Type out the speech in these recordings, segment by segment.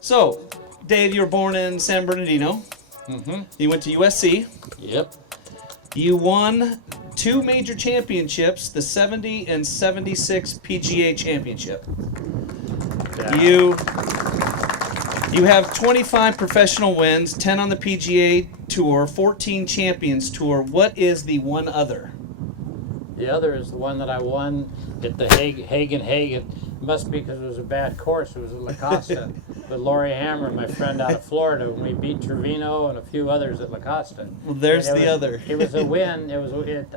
So, Dave, you were born in San Bernardino. Mm-hmm. You went to USC. Yep. You won 2 major championships, the 70 and 76 PGA Championship. Yeah. You have 25 professional wins, 10 on the PGA Tour, 14 Champions Tour. What is the one other? The other is the one that I won at the Hagen. It must be because it was a bad course. It was at La Costa with Laurie Hammer, my friend out of Florida, when we beat Trevino and a few others at La Costa. Well, there's the other. It was a win.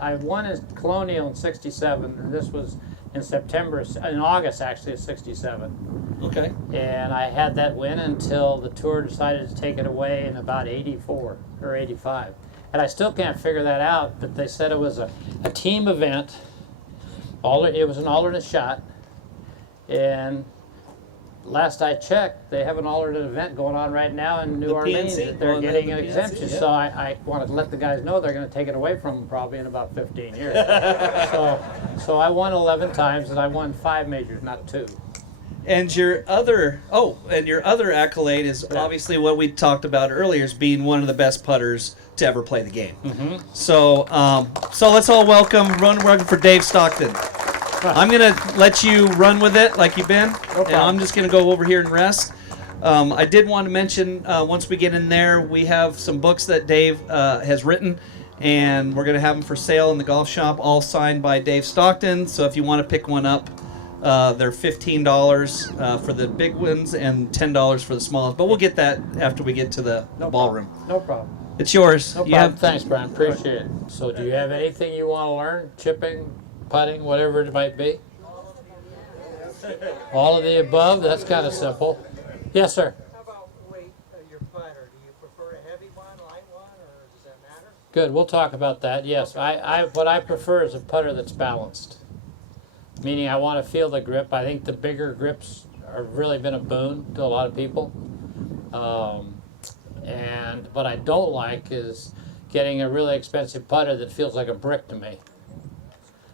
I won at Colonial in '67, and this was in August actually of '67. Okay. And I had that win until the tour decided to take it away in about '84 or '85. And I still can't figure that out, but they said it was a team event. It was an alternate shot. And last I checked, they have an alternate event going on right now in New Orleans. PNC. They're getting an PNC, exemption. yeah. So I wanted to let the guys know they're going to take it away from them probably in about 15 years. So I won 11 times, and I won 5 majors, not 2. And your other accolade is obviously what we talked about earlier, is being one of the best putters to ever play the game. Mm-hmm. So let's all welcome for Dave Stockton. I'm gonna let you run with it like you've been, and I'm just gonna go over here and rest. I did want to mention once we get in there, we have some books that Dave has written, and we're gonna have them for sale in the golf shop, all signed by Dave Stockton. So if you want to pick one up. They're $15 for the big ones and $10 for the smallest. But we'll get that after we get to the ballroom. No problem. It's yours. No problem. Thanks, Brian. Appreciate it. So do you have anything you want to learn? Chipping, putting, whatever it might be? All of the above? That's kind of simple. Yes, sir. How about weight your putter? Do you prefer a heavy one, light one, or does that matter? Good. We'll talk about that. Yes. What I prefer is a putter that's balanced. Meaning I want to feel the grip. I think the bigger grips have really been a boon to a lot of people. And what I don't like is getting a really expensive putter that feels like a brick to me.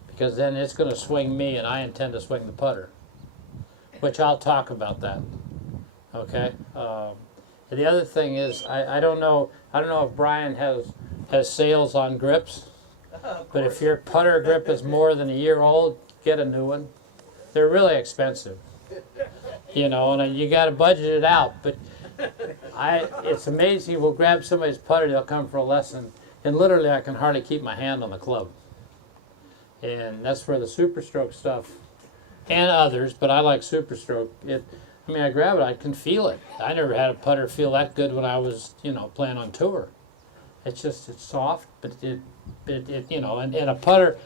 Because then it's going to swing me, and I intend to swing the putter. Which I'll talk about that. Okay? And the other thing is, I don't know if Brian has sales on grips. But if your putter grip is more than a year old, get a new one. They're really expensive, and you got to budget it out. But it's amazing. We'll grab somebody's putter, they'll come for a lesson, and literally I can hardly keep my hand on the club. And that's where the Super Stroke stuff, and others, but I like Super Stroke. I grab it, I can feel it. I never had a putter feel that good when I was, playing on tour. It's soft, but and a putter.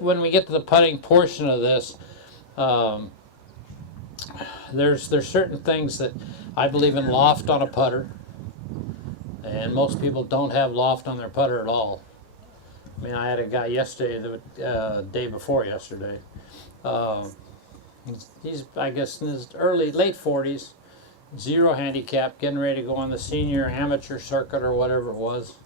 When we get to the putting portion of this, there's certain things that I believe in loft on a putter, and most people don't have loft on their putter at all. I mean, I had a guy yesterday, the day before yesterday. He's I guess in his late 40s, 0 handicap, getting ready to go on the senior amateur circuit or whatever it was.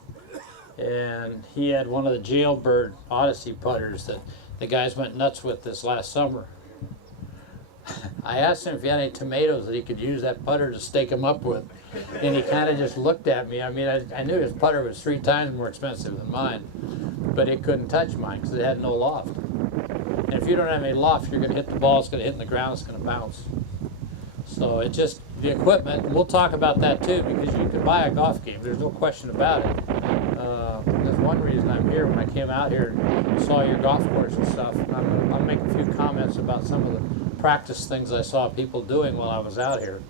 And he had one of the Jailbird Odyssey putters that the guys went nuts with this last summer. I asked him if he had any tomatoes that he could use that putter to stake him up with. And he kind of just looked at me. I mean, I knew his putter was 3 times more expensive than mine, but it couldn't touch mine because it had no loft. And if you don't have any loft, you're going to hit the ball, it's going to hit in the ground, it's going to bounce. So it just, the equipment, and we'll talk about that too, because you can buy a golf game, there's no question about it. There's one reason I'm here. When I came out here and saw your golf course and stuff, I'll make a few comments about some of the practice things I saw people doing while I was out here.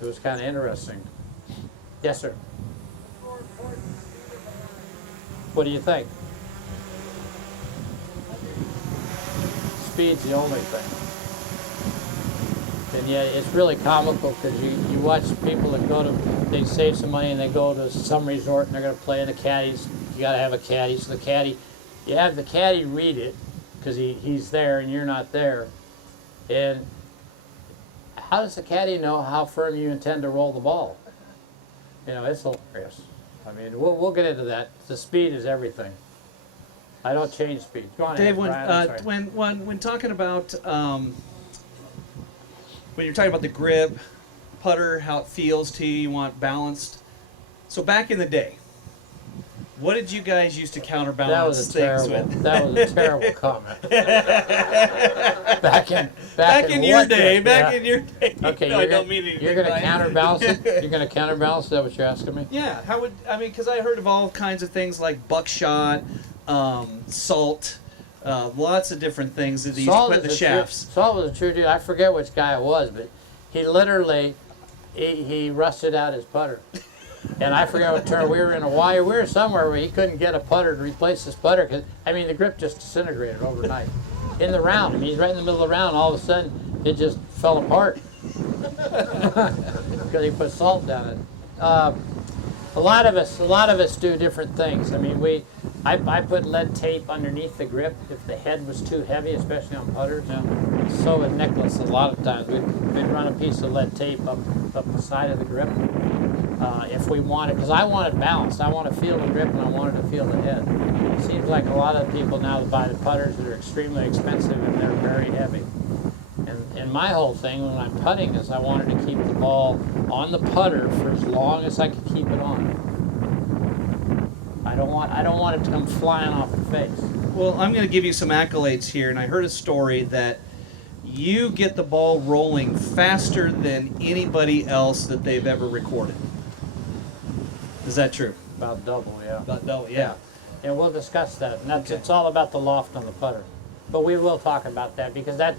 It was kind of interesting. Yes, sir. What do you think? Speed's the only thing. And yeah, it's really comical because you watch people that they save some money and they go to some resort and they're going to play in the caddies. You got to have a caddy. So you have the caddy read it because he's there and you're not there. And how does the caddy know how firm you intend to roll the ball? It's hilarious. I mean, we'll get into that. The speed is everything. I don't change speed. Go on, Dave, Brian, I'm sorry. when talking about when you're talking about the grip, putter, how it feels to you, you want balanced. So back in the day, what did you guys use to counterbalance things with? That was a terrible comment. Back in your what day, yeah. in your day. Okay, No, I don't mean anything. you're going to by it. counterbalance it? You're going to counterbalance? Is that what you're asking me? Yeah, how would I mean? Because I heard of all kinds of things like buckshot, salt, lots of different things that these put in the shafts. Salt was a true dude. I forget which guy it was, but he literally he rusted out his putter. And I forget what term. We were in Hawaii. We were somewhere where he couldn't get a putter to replace his putter because the grip just disintegrated overnight. In the round, he's right in the middle of the round. All of a sudden, it just fell apart because he put salt down it. A lot of us do different things. I put lead tape underneath the grip if the head was too heavy, especially on putters. Yeah. So with Nicholas, a lot of times we'd run a piece of lead tape up the side of the grip if we wanted, because I want it balanced. I want to feel the grip and I wanted to feel the head. It seems like a lot of people now that buy the putters that are extremely expensive and they're very heavy. And my whole thing when I'm putting is I wanted to keep the ball on the putter for as long as I could keep it on. I don't want it to come flying off the face. Well, I'm going to give you some accolades here, and I heard a story that you get the ball rolling faster than anybody else that they've ever recorded. Is that true? About double, yeah. About double, yeah. And we'll discuss that. And that's, Okay. It's all about the loft on the putter. But we will talk about that because that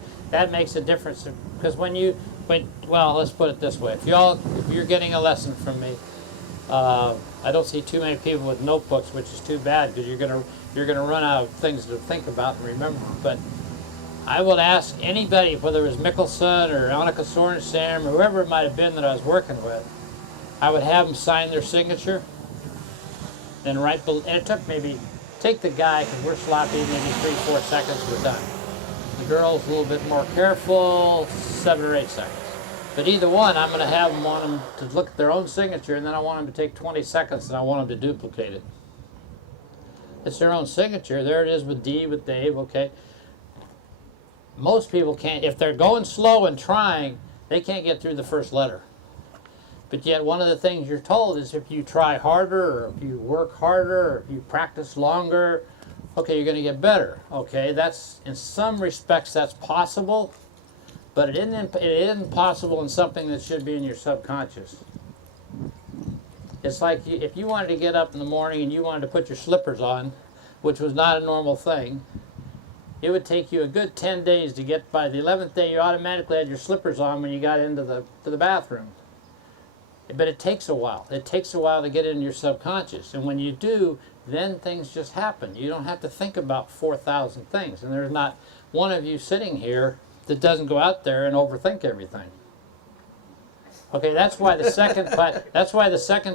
makes a difference. Because well, let's put it this way. If you're getting a lesson from me, I don't see too many people with notebooks, which is too bad because you're gonna run out of things to think about and remember. But I would ask anybody, whether it was Mickelson or Annika Sorenstam or whoever it might have been that I was working with, I would have them sign their signature. Then and it took take the guy, because we're sloppy, maybe 3-4 seconds, we're done. The girl's a little bit more careful, 7 or 8 seconds. But either one, I'm going to want them to look at their own signature, and then I want them to take 20 seconds, and I want them to duplicate it. It's their own signature. There it is with D, with Dave, okay. Most people can't, if they're going slow and trying, they can't get through the first letter. But yet one of the things you're told is if you try harder, or if you work harder, or if you practice longer, okay, you're going to get better. Okay, that's, in some respects, that's possible, but it isn't possible in something that should be in your subconscious. It's like if you wanted to get up in the morning and you wanted to put your slippers on, which was not a normal thing, it would take you a good 10 days to get. By the 11th day, you automatically had your slippers on when you got into the bathroom. But it takes a while. It takes a while to get it in your subconscious. And when you do, then things just happen. You don't have to think about 4,000 things. And there's not one of you sitting here that doesn't go out there and overthink everything. Okay, that's why the second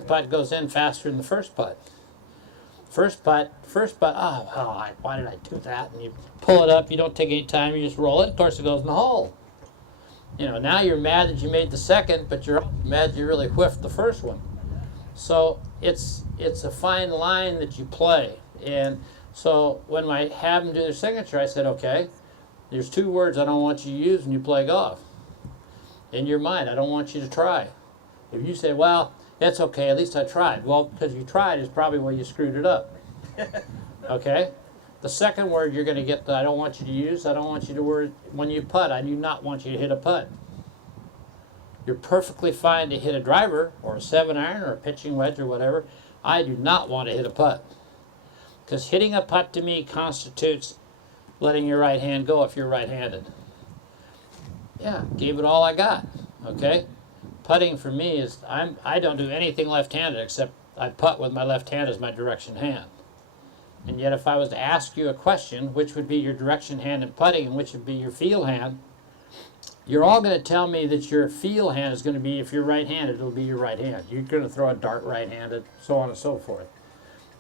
putt goes in faster than the first putt. First putt, why did I do that? And you pull it up, you don't take any time, you just roll it. Of course, it goes in the hole. You know, now you're mad that you made the second, but you're mad you really whiffed the first one. So it's a fine line that you play. And so when I have them do their signature, I said, okay, there's 2 words I don't want you to use when you play golf. In your mind, I don't want you to try. If you say, well, that's okay, at least I tried. Well, because you tried is probably why you screwed it up. Okay? The second word you're going to get that I don't want you to use, I don't want you to word, when you putt, I do not want you to hit a putt. You're perfectly fine to hit a driver or a 7-iron or a pitching wedge or whatever. I do not want to hit a putt. Because hitting a putt to me constitutes letting your right hand go if you're right-handed. Yeah, gave it all I got, okay? Putting for me is, I don't do anything left-handed except I putt with my left hand as my direction hand. And yet if I was to ask you a question, which would be your direction hand in putting and which would be your feel hand, you're all going to tell me that your feel hand is going to be, if you're right-handed, it'll be your right hand. You're going to throw a dart right-handed, so on and so forth.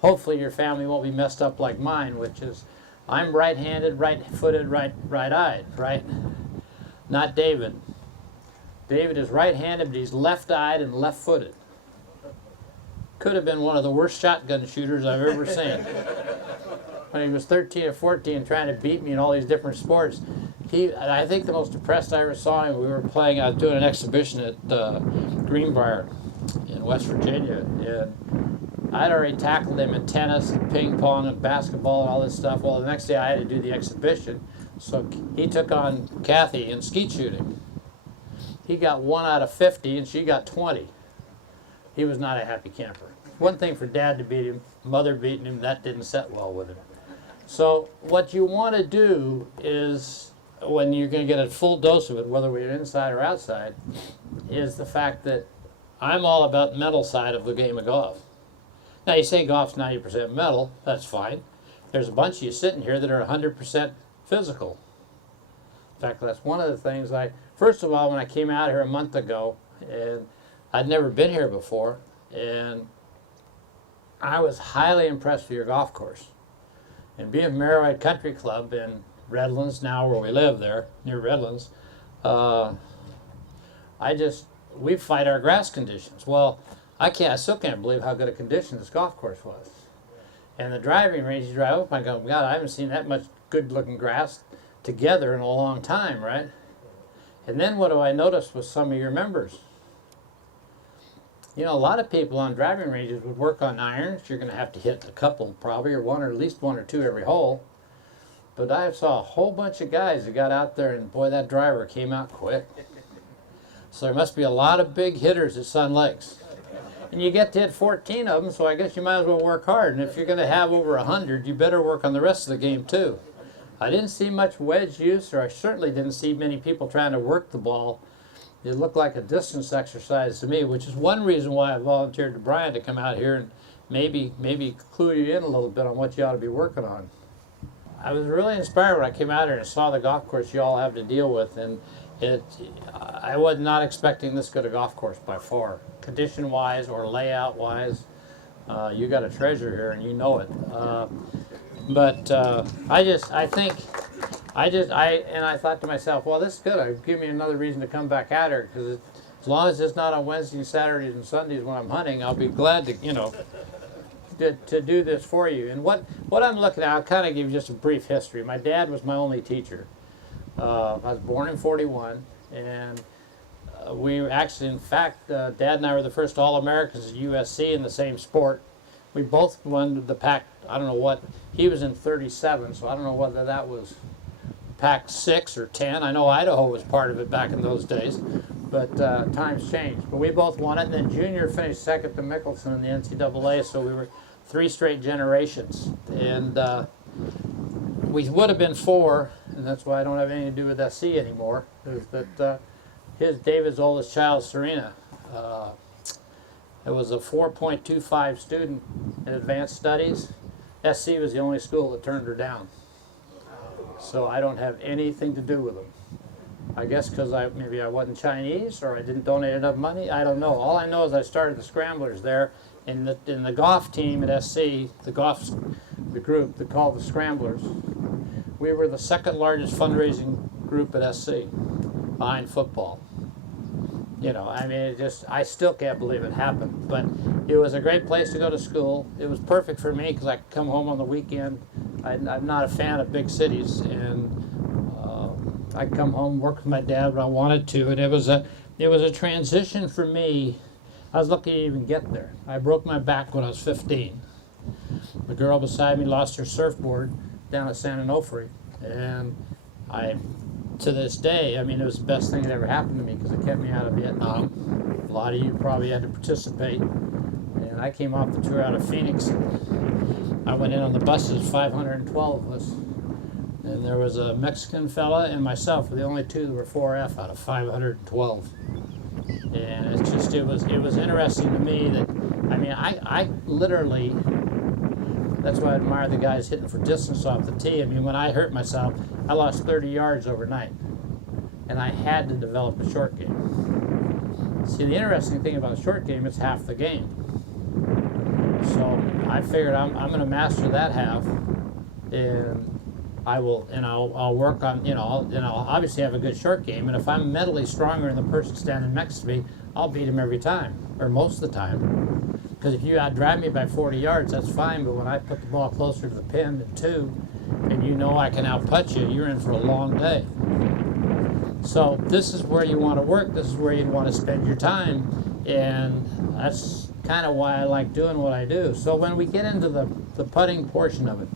Hopefully your family won't be messed up like mine, which is, I'm right-handed, right-footed, right-eyed, right? Not David. David is right-handed, but he's left-eyed and left-footed. Could have been one of the worst shotgun shooters I've ever seen. When he was 13 or 14 trying to beat me in all these different sports, I think the most depressed I ever saw him, we were playing, I was doing an exhibition at Greenbrier in West Virginia, and I'd already tackled him in tennis and ping pong and basketball and all this stuff. Well, the next day I had to do the exhibition, so he took on Kathy in skeet shooting. He got 1 out of 50 and she got 20. He was not a happy camper. One thing for Dad to beat him, Mother beating him, that didn't set well with him. So what you want to do is, when you're going to get a full dose of it, whether we're inside or outside, is the fact that I'm all about the mental side of the game of golf. Now you say golf's 90% mental, that's fine. There's a bunch of you sitting here that are 100% physical. In fact, that's one of the things first of all, when I came out here a month ago, and I'd never been here before, and I was highly impressed with your golf course. And being at Merrowhead Country Club in Redlands, now where we live there, near Redlands, we fight our grass conditions. Well, I still can't believe how good a condition this golf course was. And the driving range you drive up, I go, God, I haven't seen that much good-looking grass together in a long time, right? And then what do I notice with some of your members? You know, a lot of people on driving ranges would work on irons. You're going to have to hit a couple probably, or at least one or two every hole. But I saw a whole bunch of guys that got out there, and boy, that driver came out quick. So there must be a lot of big hitters at Sun Lakes. And you get to hit 14 of them, so I guess you might as well work hard. And if you're going to have over 100, you better work on the rest of the game too. I didn't see much wedge use, or I certainly didn't see many people trying to work the ball. It looked like a distance exercise to me, which is one reason why I volunteered to Brian to come out here and maybe clue you in a little bit on what you ought to be working on. I was really inspired when I came out here and saw the golf course you all have to deal with, and I was not expecting this good a golf course by far. Condition-wise or layout-wise, you got a treasure here, and you know it. I thought to myself, well, this is good. It'll give me another reason to come back out here, because as long as it's not on Wednesdays, Saturdays, and Sundays when I'm hunting, I'll be glad to, to do this for you. And what I'm looking at, I'll kind of give you just a brief history. My dad was my only teacher. I was born in '41, and we actually, in fact, Dad and I were the first All-Americans at USC in the same sport. We both won the Pac, I don't know what, he was in 37, so I don't know whether that was Pac 6 or 10. I know Idaho was part of it back in those days, but times changed. But we both won it, and then Junior finished second to Mickelson in the NCAA, so we were 3 straight generations. And we would have been 4, and that's why I don't have anything to do with SC anymore, is that David's oldest child, Serena, it was a 4.25 student in advanced studies. SC was the only school that turned her down. So I don't have anything to do with them. I guess because maybe I wasn't Chinese, or I didn't donate enough money. I don't know. All I know is I started the Scramblers there. In the golf team at SC, the group they called the Scramblers, we were the second largest fundraising group at SC, behind football. I mean, I still can't believe it happened, but it was a great place to go to school. It was perfect for me because I could come home on the weekend. I'm not a fan of big cities, and I could come home, work with my dad when I wanted to, and it was a transition for me. I was lucky to even get there. I broke my back when I was 15. The girl beside me lost her surfboard down at San Onofre, and to this day, I mean, it was the best thing that ever happened to me because it kept me out of Vietnam. A lot of you probably had to participate. And I came off the tour out of Phoenix. And I went in on the buses, 512 of us. And there was a Mexican fella and myself were the only 2 that were 4F out of 512. And it was interesting to me that, I mean, I literally, that's why I admire the guys hitting for distance off the tee. I mean, when I hurt myself, I lost 30 yards overnight, and I had to develop a short game. See, the interesting thing about a short game is half the game. So I figured I'm going to master that half, and I'll work on, I'll obviously have a good short game, and if I'm mentally stronger than the person standing next to me, I'll beat him every time, or most of the time. Because if you outdrive me by 40 yards, that's fine, but when I put the ball closer to the pin than 2, and you know I can outputt you, you're in for a long day. So this is where you want to work, this is where you want to spend your time, and that's kind of why I like doing what I do. So when we get into the putting portion of it,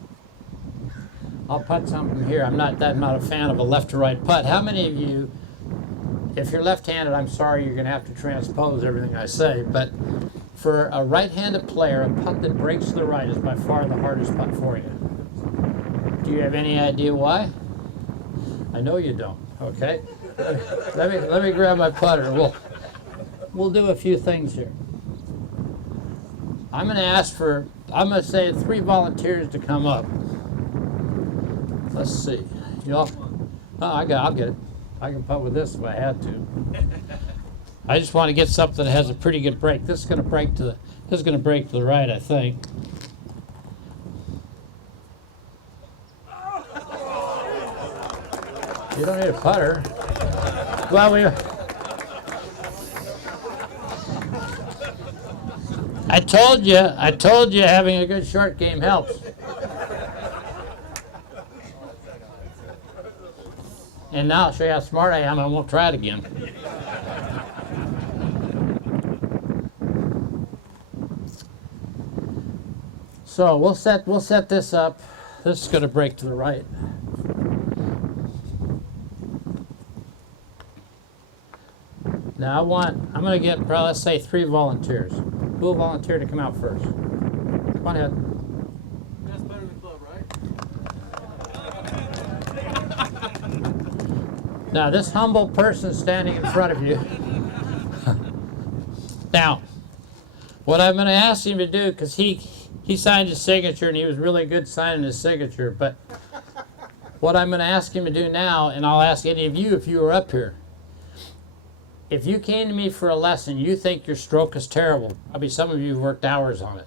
I'll putt something here. I'm not a fan of a left to right putt. How many of you, if you're left-handed, I'm sorry, you're going to have to transpose everything I say, but for a right-handed player, a putt that breaks to the right is by far the hardest putt for you. Do you have any idea why? I know you don't. Okay. Let me grab my putter. We'll do a few things here. I'm going to say 3 volunteers to come up. Let's see. Y'all. Oh, I'll get it. I can putt with this if I had to. I just want to get something that has a pretty good break. This is going to break to the right, I think. You don't need a putter. Well, I told you having a good short game helps. And now I'll show you how smart I am. I won't try it again. So we'll set this up. This is going to break to the right. Now I'm going to get probably, let's say 3 volunteers. Who will volunteer to come out first? Come on ahead. That's better than club, right? Now this humble person standing in front of you. Now, what I'm going to ask him to do, because he signed his signature and he was really good signing his signature, but what I'm going to ask him to do now, and I'll ask any of you if you were up here, if you came to me for a lesson, you think your stroke is terrible. Probably some of you have worked hours on it.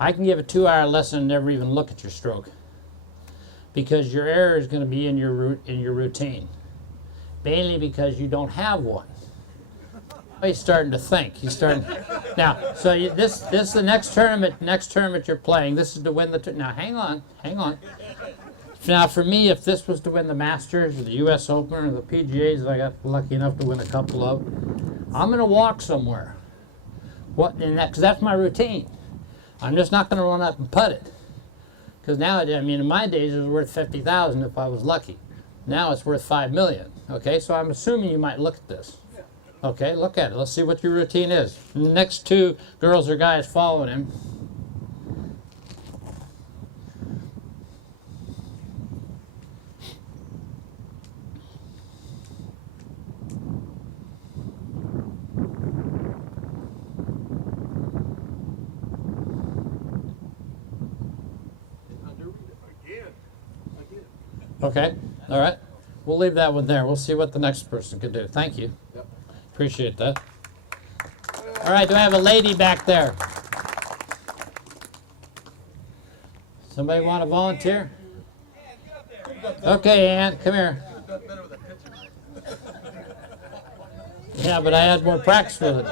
I can give a 2-hour lesson and never even look at your stroke, because your error is going to be in your routine, mainly because you don't have one. He's starting to think. He's starting now. So this is the next tournament you're playing. This is to win the now. Hang on. Now, for me, if this was to win the Masters or the U.S. Open or the PGAs that I got lucky enough to win a couple of, I'm going to walk somewhere. Because that's my routine. I'm just not going to run up and putt it. Because nowadays, I mean, in my days, it was worth $50,000 if I was lucky. Now it's worth $5 million. Okay, so I'm assuming you might look at this. Okay, look at it. Let's see what your routine is. And the next 2 girls or guys following him. Okay, all right. We'll leave that one there. We'll see what the next person can do. Thank you. Yep. Appreciate that. All right, do I have a lady back there? Somebody want to volunteer? Okay, Ann, come here. Yeah, but I had more practice with it.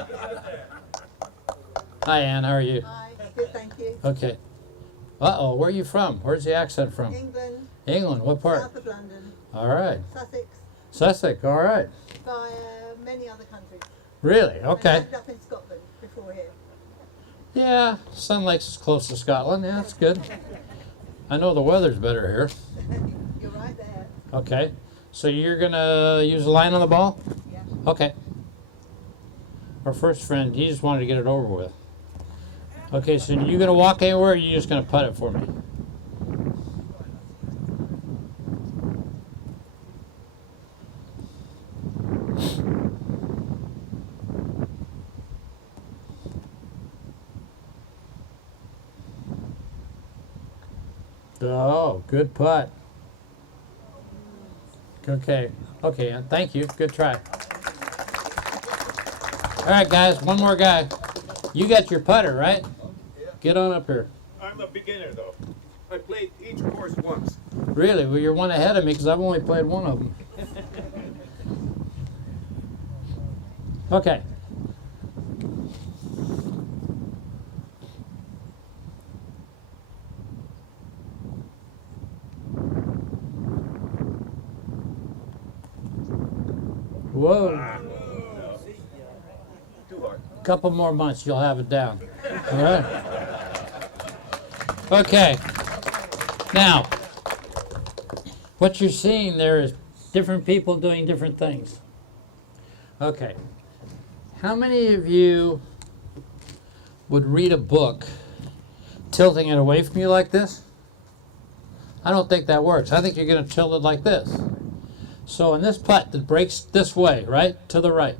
Hi, Ann, how are you? Hi, good, thank you. Okay. Uh-oh, where are you from? Where's the accent from? England, England, what part? south of London, All right. Sussex, Sussex, all right. by many other countries. Really? I Okay. lived up in Scotland before here. Yeah, Sun Lake's is close to Scotland. Yeah, that's good. I know the weather's better here. You're right there. Okay. So you're going to use a line on the ball? Yeah. Okay. Our first friend, he just wanted to get it over with. Okay, so you going to walk anywhere or are you just going to putt it for me? Oh, good putt. Okay. Okay, Ann, thank you. Good try. All right, guys, one more guy. You got your putter, right? Yeah. Get on up here. I'm a beginner though. I played each course once. Really? Well, you're one ahead of me because I've only played one of them. Okay. Whoa. Too hard. Couple more months, you'll have it down. All right. Okay. Now, what you're seeing there is different people doing different things. Okay. How many of you would read a book tilting it away from you like this? I don't think that works. I think you're going to tilt it like this. So in this putt that breaks this way, right, to the right,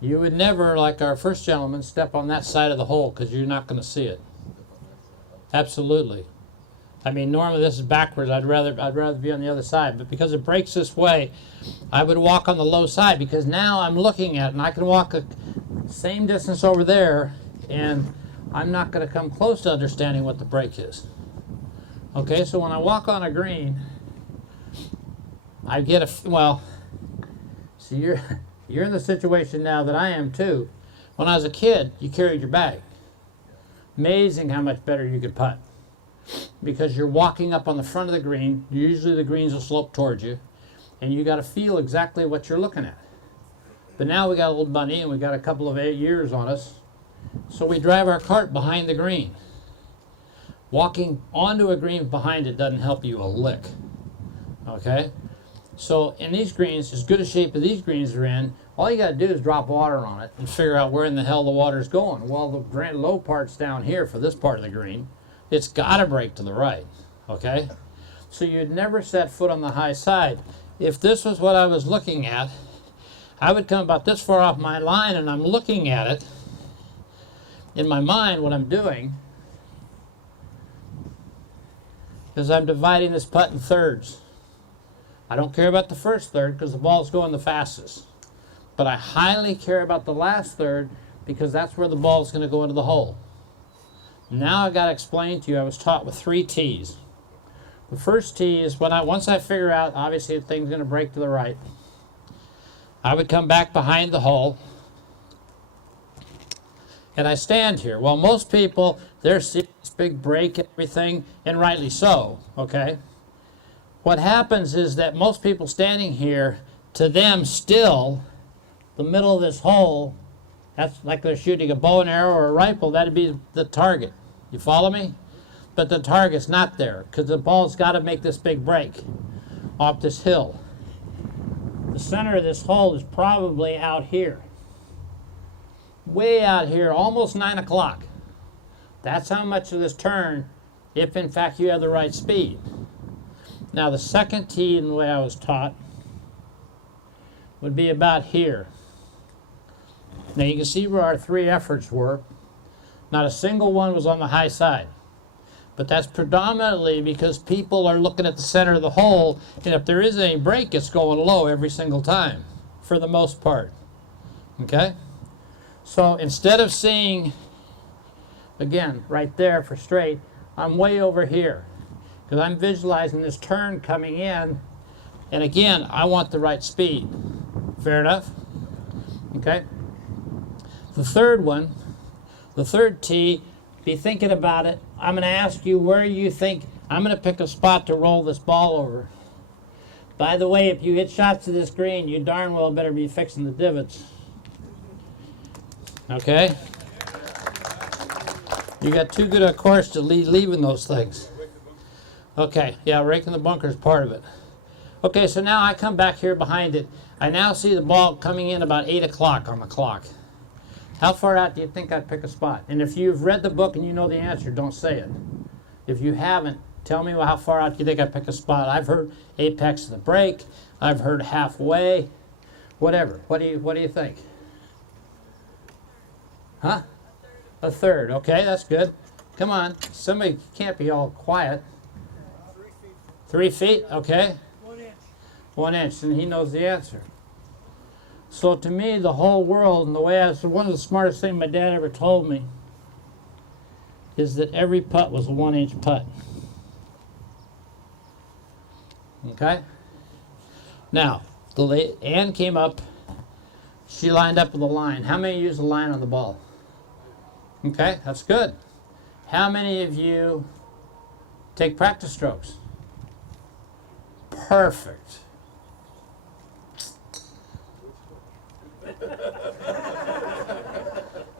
you would never, like our first gentleman, step on that side of the hole because you're not going to see it. Absolutely. I mean, normally this is backwards. I'd rather be on the other side, but because it breaks this way, I would walk on the low side because now I'm looking at it and I can walk the same distance over there and I'm not going to come close to understanding what the break is. Okay, so when I walk on a green, I get a, well, so you're in the situation now that I am too. When I was a kid, you carried your bag. Amazing how much better you could putt. Because you're walking up on the front of the green, usually the greens will slope towards you, and you got to feel exactly what you're looking at. But now we got a little money and we got a couple of 8 years on us, so we drive our cart behind the green. Walking onto a green behind it doesn't help you a lick. Okay? So in these greens, as good a shape as these greens are in, all you got to do is drop water on it and figure out where in the hell the water's going. Well, the low part's down here for this part of the green. It's got to break to the right, okay? So you'd never set foot on the high side. If this was what I was looking at, I would come about this far off my line and I'm looking at it. In my mind, what I'm doing is I'm dividing this putt in thirds. I don't care about the first third because the ball's going the fastest. But I highly care about the last third because that's where the ball's going to go into the hole. Now I got to explain to you, I was taught with 3 tees. The first tee is when once I figure out, obviously the thing's going to break to the right, I would come back behind the hole and I stand here. Well, most people, they're seeing this big break and everything, and rightly so, okay? What happens is that most people standing here, to them still, the middle of this hole, that's like they're shooting a bow and arrow or a rifle, that'd be the target. You follow me? But the target's not there because the ball's got to make this big break off this hill. The center of this hole is probably out here. Way out here, almost 9 o'clock. That's how much of this turn, if in fact you have the right speed. Now the second tee, in the way I was taught, would be about here. Now you can see where our 3 efforts were. Not a single one was on the high side. But that's predominantly because people are looking at the center of the hole, and if there is any break, it's going low every single time, for the most part. Okay? So instead of seeing, again, right there for straight, I'm way over here. Because I'm visualizing this turn coming in, and again, I want the right speed. Fair enough? Okay? The third one, the third tee, be thinking about it. I'm going to ask you where you think, I'm going to pick a spot to roll this ball over. By the way, if you hit shots to this green, you darn well better be fixing the divots. Okay? You got too good a course to leaving those things. Okay, yeah, raking the bunker is part of it. Okay, so now I come back here behind it. I now see the ball coming in about 8 o'clock on the clock. How far out do you think I'd pick a spot? And if you've read the book and you know the answer, don't say it. If you haven't, tell me how far out do you think I'd pick a spot. I've heard apex of the break. I've heard halfway. Whatever. What do you think? Huh? A third. Okay, that's good. Come on. Somebody can't be all quiet. 3 feet. Okay. 1 inch. 1 inch, and he knows the answer. So to me, the whole world, and the way one of the smartest things my dad ever told me is that every putt was a 1 inch putt. Okay? Now, Ann came up, she lined up with a line. How many use a line on the ball? Okay, that's good. How many of you take practice strokes? Perfect.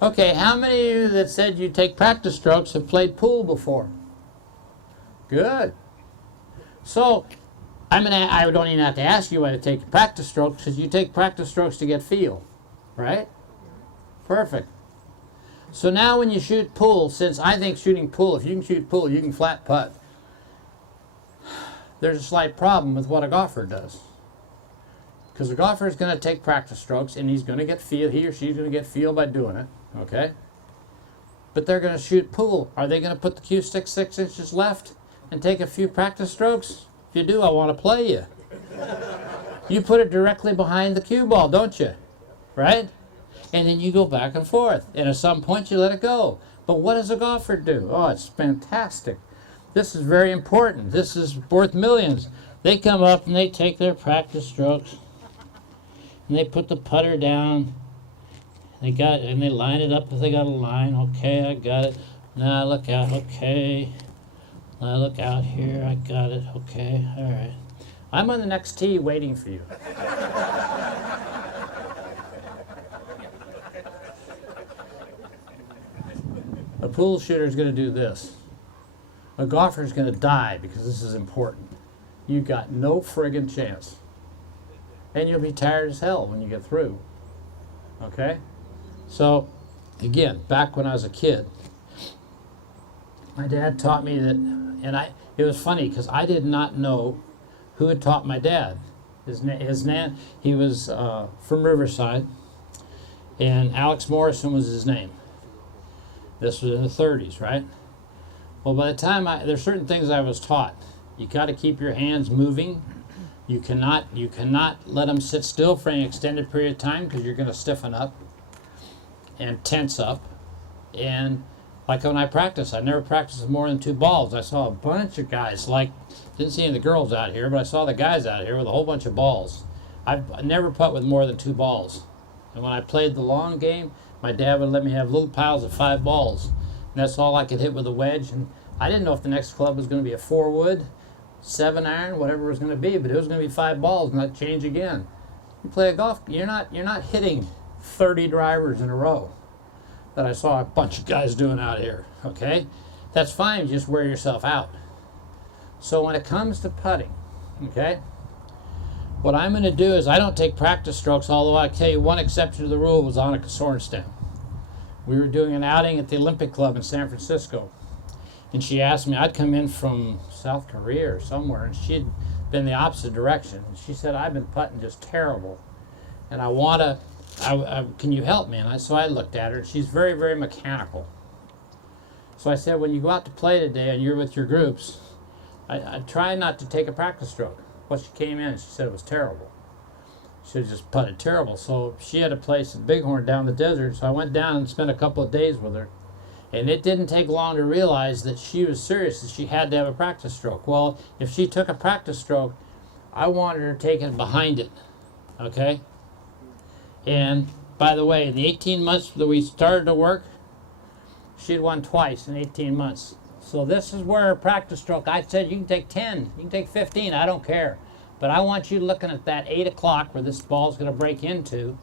Okay, how many of you that said you take practice strokes have played pool before? Good. So, I don't even have to ask you why to take practice strokes, because you take practice strokes to get feel, right? Perfect. So now when you shoot pool, since I think shooting pool, if you can shoot pool, you can flat putt. There's a slight problem with what a golfer does. Because a golfer is going to take practice strokes, and he's going to get feel, he or she's going to get feel by doing it, okay? But they're going to shoot pool. Are they going to put the cue stick 6 inches left and take a few practice strokes? If you do, I want to play you. You put it directly behind the cue ball, don't you? Right? And then you go back and forth. And at some point, you let it go. But what does a golfer do? Oh, it's fantastic. This is very important. This is worth millions. They come up and they take their practice strokes. And they put the putter down. They line it up if they got a line. Okay, I got it. Now look out. Okay. Now look out here. I got it. Okay. All right. I'm on the next tee waiting for you. A pool shooter is going to do this. A golfer is going to die because this is important. You got no friggin' chance. And you'll be tired as hell when you get through. Okay? So, again, back when I was a kid, my dad taught me that, and it was funny because I did not know who had taught my dad. His name, he was from Riverside, and Alex Morrison was his name. This was in the 30s, right? Well, by the time there's certain things I was taught. You got to keep your hands moving. You cannot let them sit still for an extended period of time because you're going to stiffen up and tense up. And like when I practice, I never practiced with more than 2 balls. I saw a bunch of guys, didn't see any of the girls out here, but I saw the guys out here with a whole bunch of balls. I never putt with more than 2 balls. And when I played the long game, my dad would let me have little piles of 5 balls. And that's all I could hit with a wedge. And I didn't know if the next club was going to be a 4-wood, 7-iron, whatever it was going to be, but it was going to be 5 balls and that change again. You play a golf, you're not hitting 30 drivers in a row that I saw a bunch of guys doing out here, okay? That's fine, you just wear yourself out. So when it comes to putting, okay, what I'm going to do is I don't take practice strokes, although I tell you one exception to the rule was Annika Sorenstam. We were doing an outing at the Olympic Club in San Francisco. And she asked me, I'd come in from South Korea or somewhere, and she'd been the opposite direction. And she said, I've been putting just terrible. And can you help me? And so I looked at her, and she's very, very mechanical. So I said, when you go out to play today and you're with your groups, I try not to take a practice stroke. Well, she came in and she said it was terrible. She just putted terrible. So she had a place in Bighorn down the desert, so I went down and spent a couple of days with her. And it didn't take long to realize that she was serious, that she had to have a practice stroke. Well, if she took a practice stroke, I wanted her taken behind it, okay? And by the way, in the 18 months that we started to work, she'd won twice in 18 months. So this is where her practice stroke, I said you can take 10, you can take 15, I don't care. But I want you looking at that 8 o'clock where this ball's going to break into,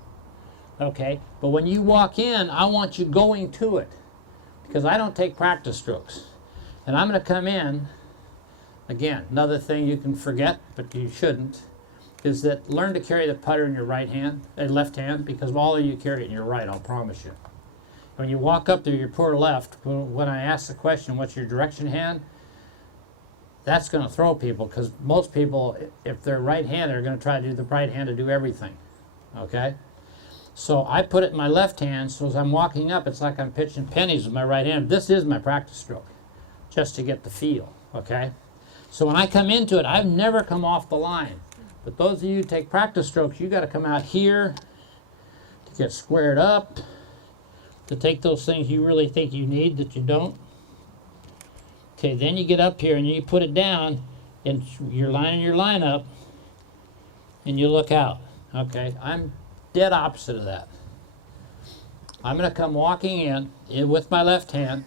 okay? But when you walk in, I want you going to it. Because I don't take practice strokes. And I'm going to come in, again, another thing you can forget, but you shouldn't, is that learn to carry the putter in your right hand, left hand, because all of you carry it in your right, I'll promise you. When you walk up there, your poor left, when I ask the question, what's your direction hand? That's going to throw people, because most people, if they're right-handed, are going to try to do the right hand to do everything, okay? So I put it in my left hand, so as I'm walking up, it's like I'm pitching pennies with my right hand. This is my practice stroke, just to get the feel, okay? So when I come into it, I've never come off the line. But those of you who take practice strokes, you got to come out here to get squared up, to take those things you really think you need that you don't. Okay, then you get up here and you put it down, and you're lining your line up, and you look out, okay? I'm dead opposite of that. I'm going to come walking in with my left hand.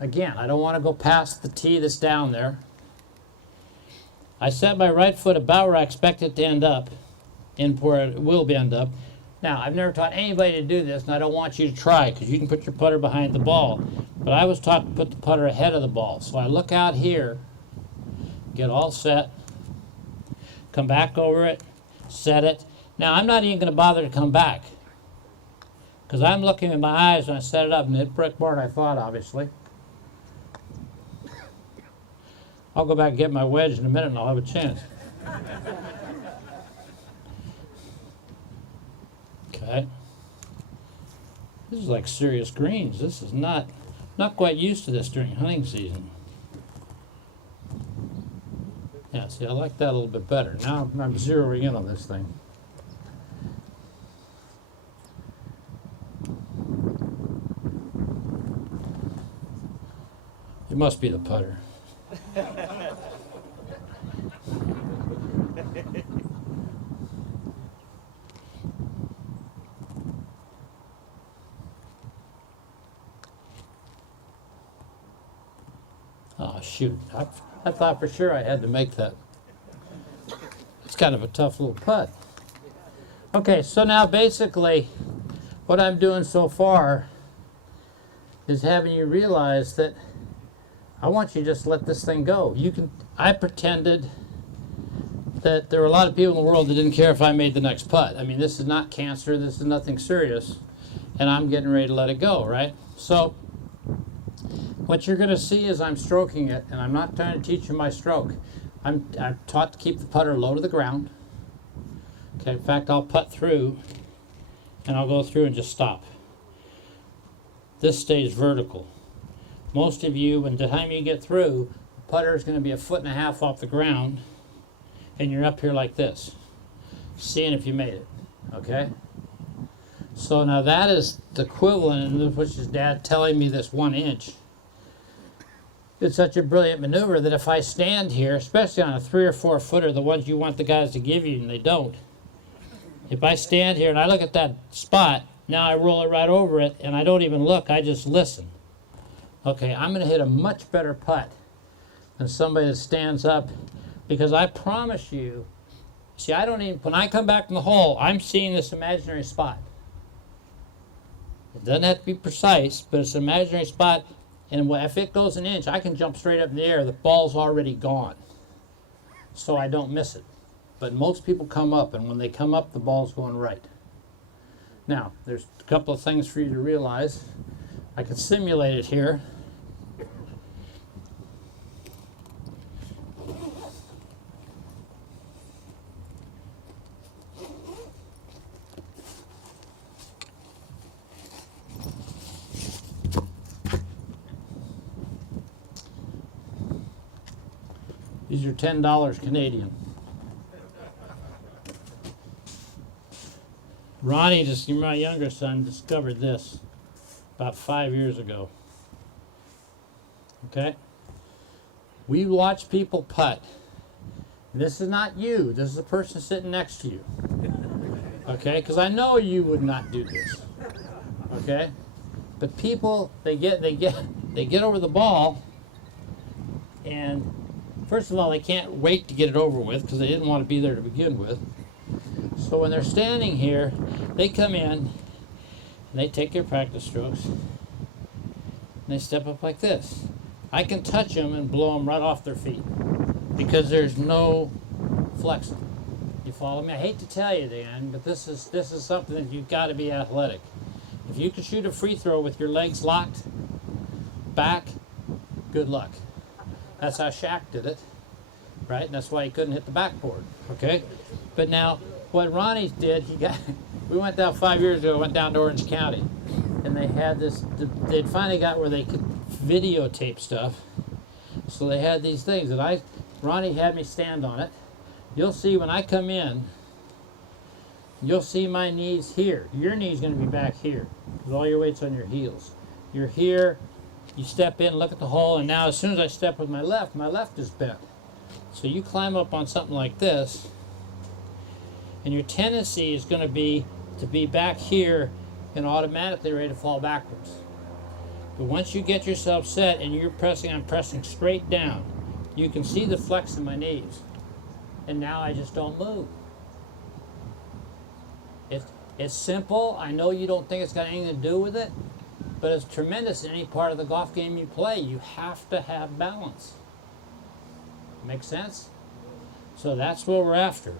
Again, I don't want to go past the tee that's down there. I set my right foot about where I expect it to end up, and where it will end up. Now, I've never taught anybody to do this, and I don't want you to try, because you can put your putter behind the ball. But I was taught to put the putter ahead of the ball. So I look out here, get all set, come back over it, set it. Now, I'm not even going to bother to come back, because I'm looking in my eyes when I set it up, and it brick more than I thought, obviously. I'll go back and get my wedge in a minute, and I'll have a chance. Okay. This is like serious greens. This is not quite used to this during hunting season. Yeah, see, I like that a little bit better. Now I'm zeroing in on this thing. It must be the putter. Oh, shoot. I thought for sure I had to make that. It's kind of a tough little putt. Okay, so now basically what I'm doing so far is having you realize that I want you to just let this thing go. I pretended that there were a lot of people in the world that didn't care if I made the next putt. I mean, this is not cancer, this is nothing serious, and I'm getting ready to let it go, right? So what you're going to see is I'm stroking it, and I'm not trying to teach you my stroke. I'm taught to keep the putter low to the ground. Okay, in fact, I'll putt through, and I'll go through and just stop. This stays vertical. Most of you, when the time you get through, the putter is going to be 1.5 feet off the ground, and you're up here like this, seeing if you made it, okay? So now that is the equivalent, which is Dad telling me this 1 inch. It's such a brilliant maneuver that if I stand here, especially on a 3 or 4 footer, the ones you want the guys to give you and they don't. If I stand here and I look at that spot, now I roll it right over it and I don't even look, I just listen. Okay, I'm going to hit a much better putt than somebody that stands up, because I promise you, see, I don't even, when I come back from the hole, I'm seeing this imaginary spot. It doesn't have to be precise, but it's an imaginary spot. And if it goes 1 inch, I can jump straight up in the air. The ball's already gone, so I don't miss it. But most people come up, and when they come up, the ball's going right. Now, there's a couple of things for you to realize. I can simulate it here. These are $10 Canadian. Ronnie, just my younger son, discovered this about 5 years ago. Okay? We watch people putt. This is not you. This is the person sitting next to you. Okay? Because I know you would not do this. Okay? But people, they get over the ball, and first of all, they can't wait to get it over with because they didn't want to be there to begin with. So when they're standing here, they come in and they take their practice strokes and they step up like this. I can touch them and blow them right off their feet because there's no flexing. You follow me? I hate to tell you, Dan, but this is something that you've got to be athletic. If you can shoot a free throw with your legs locked back, good luck. That's how Shaq did it, right? And that's why he couldn't hit the backboard, okay? But now, what Ronnie did, we went down 5 years ago, went down to Orange County, and they had this, they'd finally got where they could videotape stuff. So they had these things, and Ronnie had me stand on it. You'll see when I come in, you'll see my knees here. Your knee's gonna be back here, because all your weight's on your heels. You're here, you step in, look at the hole, and now as soon as I step with my left is bent. So you climb up on something like this, and your tendency is going to be back here and automatically ready to fall backwards. But once you get yourself set and I'm pressing straight down, you can see the flex in my knees. And now I just don't move. It's simple. I know you don't think it's got anything to do with it, but it's tremendous in any part of the golf game you play. You have to have balance. Make sense? So that's what we're after.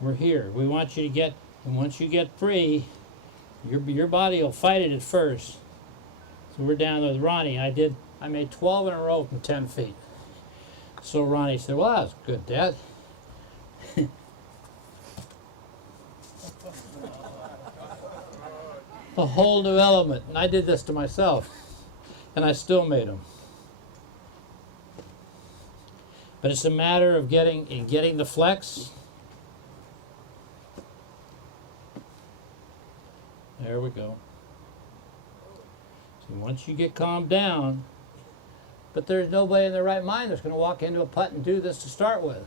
We're here. We want you to get, and once you get free, your body will fight it at first. So we're down with Ronnie. I made 12 in a row from 10 feet. So Ronnie said, well, that was good, Dad. A whole new element. And I did this to myself. And I still made them. But it's a matter of getting the flex. There we go. So once you get calmed down, but there's nobody in their right mind that's going to walk into a putt and do this to start with.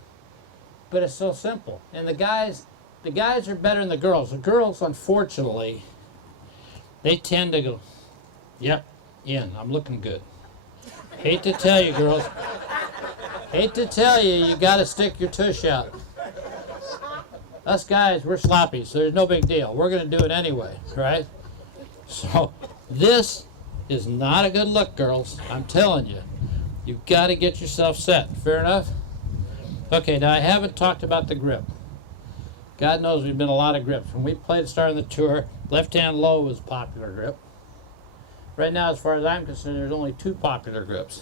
But it's so simple. And the guys are better than the girls. The girls, unfortunately, they tend to go, yep, in, I'm looking good. Hate to tell you, girls. Hate to tell you, you got to stick your tush out. Us guys, we're sloppy, so there's no big deal. We're going to do it anyway, right? So this is not a good look, girls. I'm telling you. You've got to get yourself set. Fair enough? Okay, now I haven't talked about the grip. God knows we've been a lot of grips. When we played starting the tour, left-hand low was a popular grip. Right now, as far as I'm concerned, there's only 2 popular grips.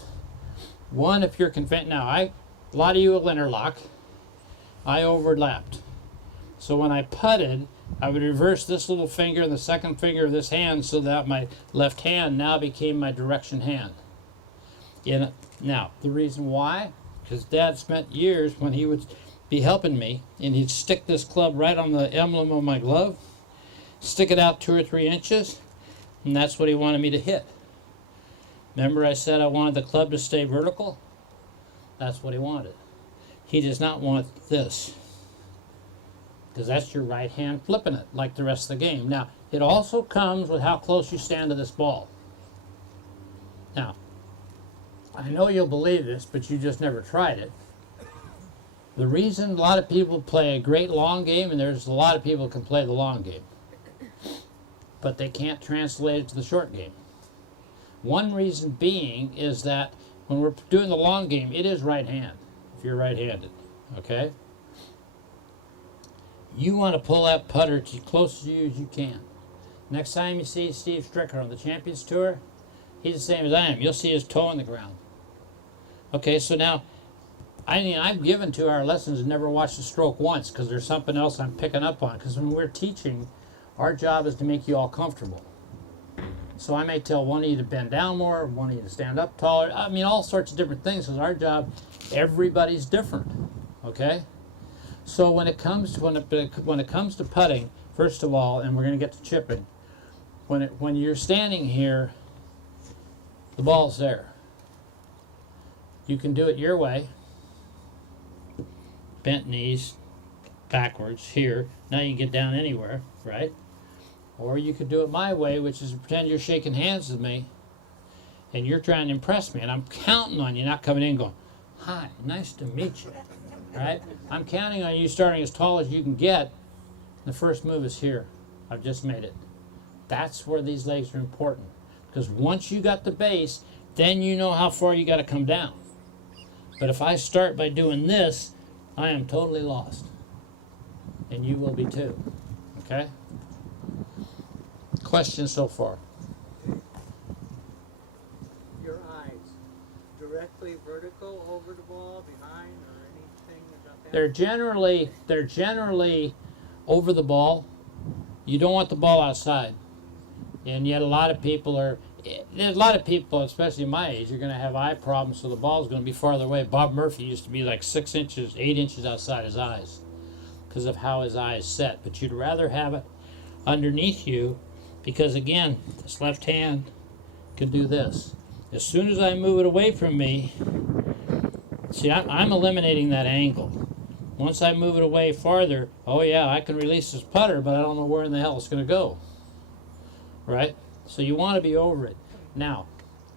One, if you're convinced. Now, a lot of you will interlock. I overlapped. So when I putted, I would reverse this little finger and the second finger of this hand so that my left hand now became my direction hand. Now, the reason why, because Dad spent years when he would be helping me, and he'd stick this club right on the emblem of my glove, stick it out 2 or 3 inches, and that's what he wanted me to hit. Remember I said I wanted the club to stay vertical? That's what he wanted. He does not want this, because that's your right hand flipping it like the rest of the game. Now, it also comes with how close you stand to this ball. Now, I know you'll believe this, but you just never tried it. The reason a lot of people play a great long game, and there's a lot of people who can play the long game, but they can't translate it to the short game. One reason being is that when we're doing the long game, it is right hand, if you're right-handed, okay? You want to pull that putter as close to you as you can. Next time you see Steve Stricker on the Champions Tour, he's the same as I am. You'll see his toe on the ground. Okay, so now, I've given 2-hour lessons and never watched a stroke once because there's something else I'm picking up on. Because when we're teaching, our job is to make you all comfortable. So I may tell one of you to bend down more, one of you to stand up taller. I mean, all sorts of different things because our job, everybody's different. Okay? So when it comes to putting, first of all, and we're going to get to chipping, when you're standing here, the ball's there. You can do it your way, bent knees, backwards here. Now you can get down anywhere, right? Or you could do it my way, which is pretend you're shaking hands with me, and you're trying to impress me, and I'm counting on you not coming in and going, hi, nice to meet you, right? I'm counting on you starting as tall as you can get. The first move is here. I've just made it. That's where these legs are important, because once you got the base, then you know how far you got to come down. But if I start by doing this, I am totally lost, and you will be too, okay? Questions so far? Your eyes, directly vertical over the ball, behind, or anything about that? They're generally over the ball. You don't want the ball outside, and yet a lot of people, especially my age, are going to have eye problems, so the ball's going to be farther away. Bob Murphy used to be like 6 inches, 8 inches outside his eyes because of how his eye is set. But you'd rather have it underneath you because, again, this left hand could do this. As soon as I move it away from me, see, I'm eliminating that angle. Once I move it away farther, oh yeah, I can release this putter, but I don't know where in the hell it's going to go. Right? So you want to be over it. Now,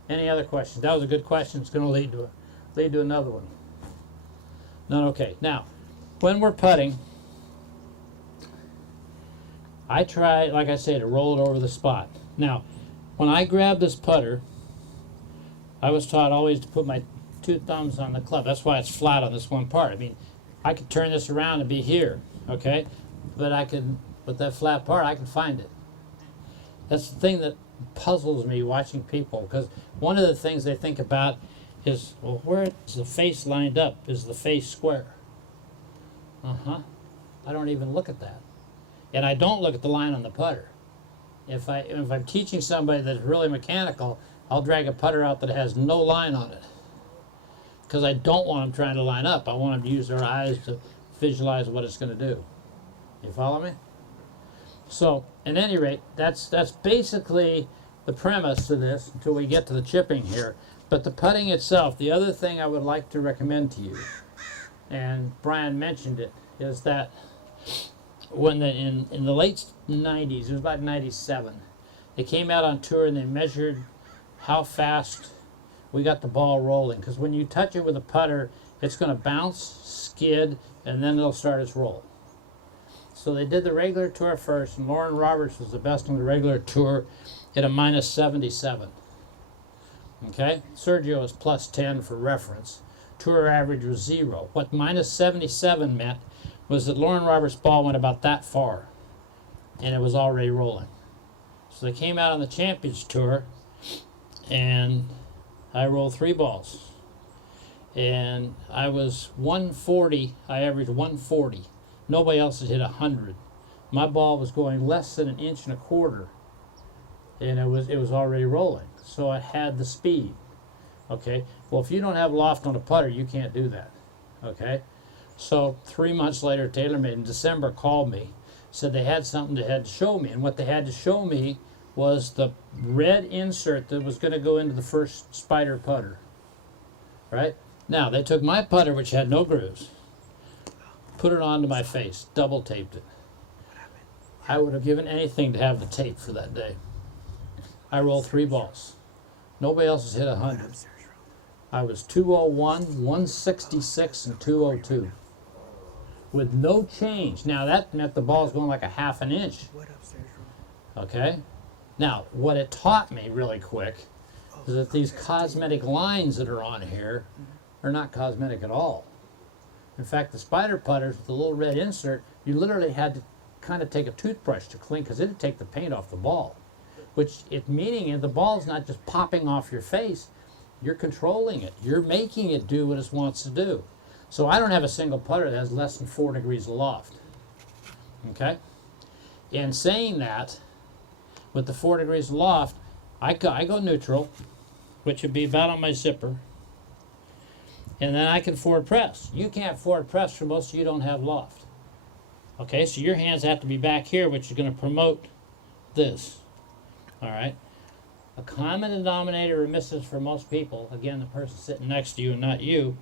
any other questions? That was a good question. It's going to lead to another one. No, okay. Now, when we're putting, I try, like I say, to roll it over the spot. Now, when I grab this putter, I was taught always to put my 2 thumbs on the club. That's why it's flat on this one part. I mean, I could turn this around and be here, okay? But I can, with that flat part, I can find it. That's the thing that puzzles me watching people, because one of the things they think about is, well, where is the face lined up? Is the face square? I don't even look at that. And I don't look at the line on the putter. If I'm teaching somebody that's really mechanical, I'll drag a putter out that has no line on it. Because I don't want them trying to line up. I want them to use their eyes to visualize what it's going to do. You follow me? So, at any rate, that's basically the premise to this until we get to the chipping here. But the putting itself, the other thing I would like to recommend to you, and Brian mentioned it, is that when in the late 90s, it was about 97, they came out on tour and they measured how fast we got the ball rolling. Because when you touch it with a putter, it's going to bounce, skid, and then it'll start its roll. So they did the regular tour first, and Lauren Roberts was the best on the regular tour at a minus 77. Okay? Sergio was plus 10 for reference. Tour average was 0. What minus 77 meant was that Lauren Roberts' ball went about that far, and it was already rolling. So they came out on the Champions Tour, and I rolled 3 balls. And I was 140, I averaged 140. Nobody else had hit 100. My ball was going less than 1.25 inches, and it was already rolling. So I had the speed. Okay, well, if you don't have loft on a putter, you can't do that. Okay, so 3 months later, TaylorMade in December called me, said they had something they had to show me, and what they had to show me was the red insert that was going to go into the first Spider putter. Right? Now, they took my putter, which had no grooves, put it onto my face, double taped it. I would have given anything to have the tape for that day. I rolled 3 balls. Nobody else has hit 100. I was 201, 166, and 202 with no change. Now that meant the ball's going like a 1/2 inch. Okay? Now, what it taught me really quick is that these cosmetic lines that are on here are not cosmetic at all. In fact, the Spider putters with the little red insert, you literally had to kind of take a toothbrush to clean, because it'd take the paint off the ball. Which it meaning the ball's not just popping off your face, you're controlling it. You're making it do what it wants to do. So I don't have a single putter that has less than 4 degrees of loft. Okay? In saying that, with the 4 degrees of loft, I go neutral, which would be about on my zipper, and then I can forward press. You can't forward press for most of you don't have loft. Okay, so your hands have to be back here, which is going to promote this. All right? A common denominator of misses for most people, again, the person sitting next to you and not you,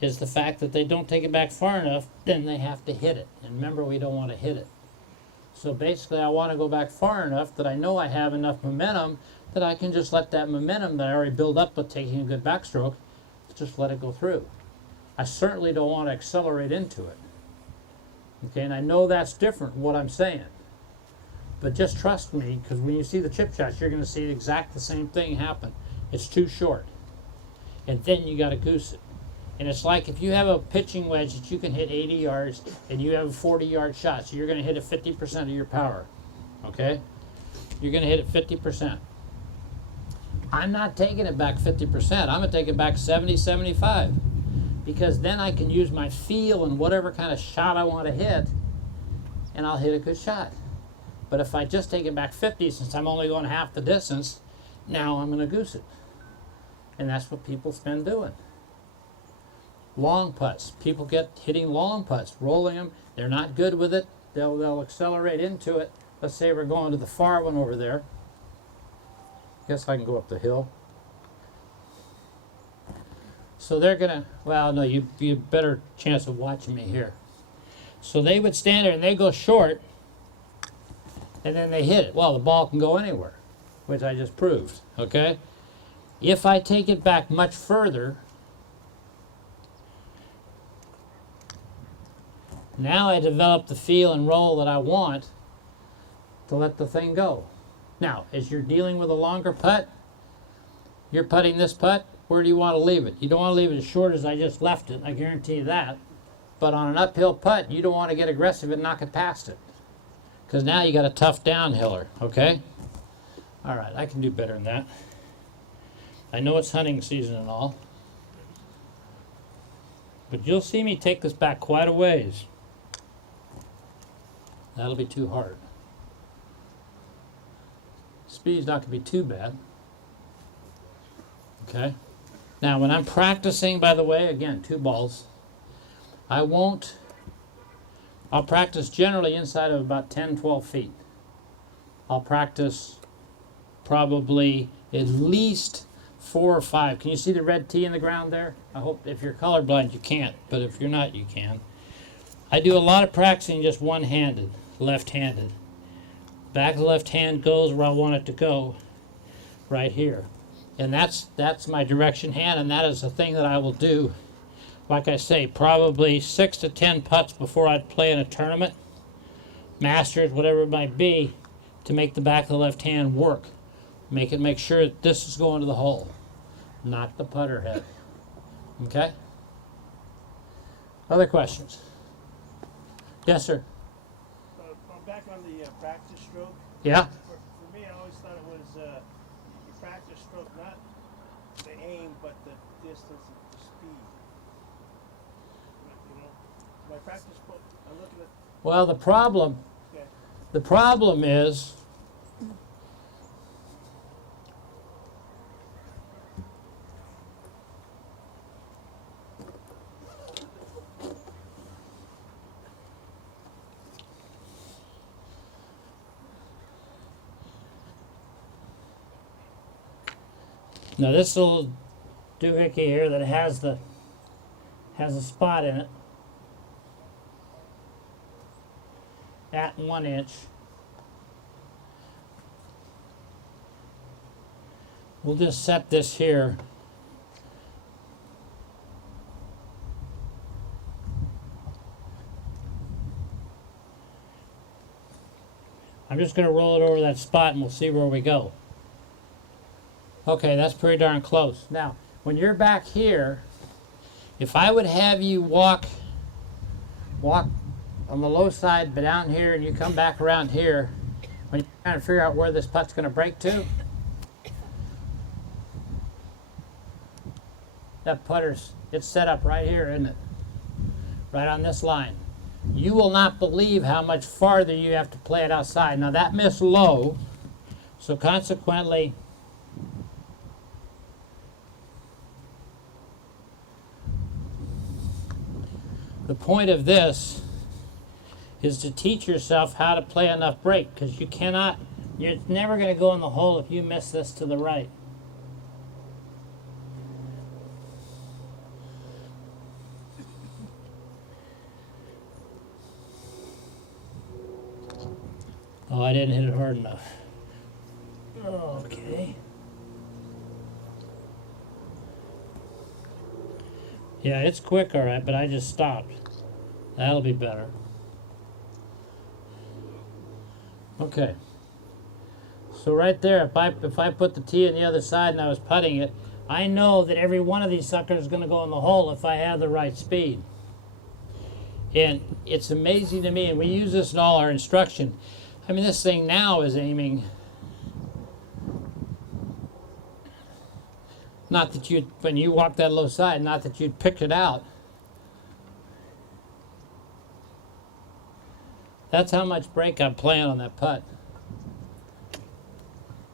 is the fact that they don't take it back far enough, then they have to hit it. And remember, we don't want to hit it. So basically, I want to go back far enough that I know I have enough momentum that I can just let that momentum that I already built up with taking a good backstroke, just let it go through. I certainly don't want to accelerate into it. Okay, and I know that's different from what I'm saying. But just trust me, because when you see the chip shots, you're going to see exactly the same thing happen. It's too short. And then you got to goose it. And it's like if you have a pitching wedge that you can hit 80 yards and you have a 40-yard shot, so you're going to hit it 50% of your power. Okay? You're going to hit it 50%. I'm not taking it back 50%. I'm going to take it back 70, 75. Because then I can use my feel and whatever kind of shot I want to hit, and I'll hit a good shot. But if I just take it back 50, since I'm only going half the distance, now I'm going to goose it. And that's what people spend doing. Long putts. People get hitting long putts, rolling them. They're not good with it. They'll accelerate into it. Let's say we're going to the far one over there. Guess I can go up the hill. So they're going to, well, no, you have a better chance of watching me here. So they would stand there and they go short, and then they hit it. Well, the ball can go anywhere, which I just proved, okay? If I take it back much further, now I develop the feel and roll that I want, to let the thing go. Now, as you're dealing with a longer putt, you're putting this putt, where do you want to leave it? You don't want to leave it as short as I just left it, I guarantee you that. But on an uphill putt, you don't want to get aggressive and knock it past it. Because now you got a tough downhiller, okay? All right, I can do better than that. I know it's hunting season and all. But you'll see me take this back quite a ways. That'll be too hard. Speed's not going to be too bad. Okay? Now, when I'm practicing, by the way, again, 2 balls, I'll practice generally inside of about 10, 12 feet. I'll practice probably at least 4 or 5. Can you see the red tee in the ground there? I hope if you're colorblind you can't, but if you're not you can. I do a lot of practicing just one-handed, left-handed. Back of the left hand goes where I want it to go, right here. And that's my direction hand, and that is the thing that I will do, like I say, probably 6 to 10 putts before I'd play in a tournament, Masters, whatever it might be, to make the back of the left hand work. Make sure that this is going to the hole, not the putter head. Okay? Other questions? Yes, sir. I'm back on the practice stroke. Yeah? For me, I always thought it was you practice stroke, not the aim, but the distance and the speed. You know, my practice stroke, I'm looking at. Well, the problem is now this little doohickey here that has a spot in it at 1 inch. We'll just set this here. I'm just going to roll it over that spot and we'll see where we go. Okay, that's pretty darn close. Now, when you're back here, if I would have you walk on the low side, but down here, and you come back around here, when you're trying to figure out where this putt's going to break to, that putter's, it's set up right here, isn't it? Right on this line. You will not believe how much farther you have to play it outside. Now that missed low, so consequently, the point of this is to teach yourself how to play enough break, because you're never going to go in the hole if you miss this to the right. Oh, I didn't hit it hard enough. Okay. Yeah, it's quick, all right, but I just stopped. That'll be better. Okay. So right there, if I put the tee on the other side and I was putting it, I know that every one of these suckers is going to go in the hole if I have the right speed. And it's amazing to me, and we use this in all our instruction. I mean, this thing now is aiming. Not that you, when you walk that low side, not that you'd picked it out. That's how much break I'm playing on that putt.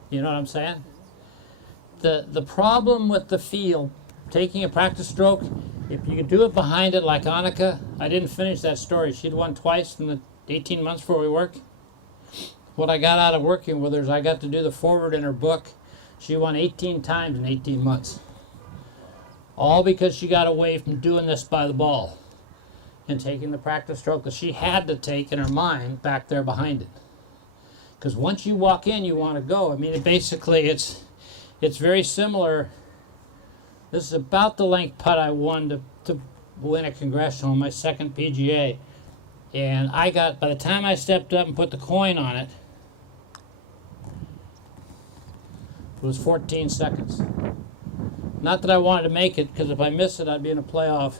You know what I'm saying? The problem with the field, taking a practice stroke, if you could do it behind it like Annika, I didn't finish that story. She'd won twice in the 18 months before we worked. What I got out of working with her is I got to do the forward in her book. She won 18 times in 18 months. All because she got away from doing this by the ball and taking the practice stroke that she had to take in her mind back there behind it. Because once you walk in, you want to go. I mean, it's very similar. This is about the length putt I won to win a Congressional, my second PGA. And by the time I stepped up and put the coin on it, It was 14 seconds. Not that I wanted to make it, because if I miss it, I'd be in a playoff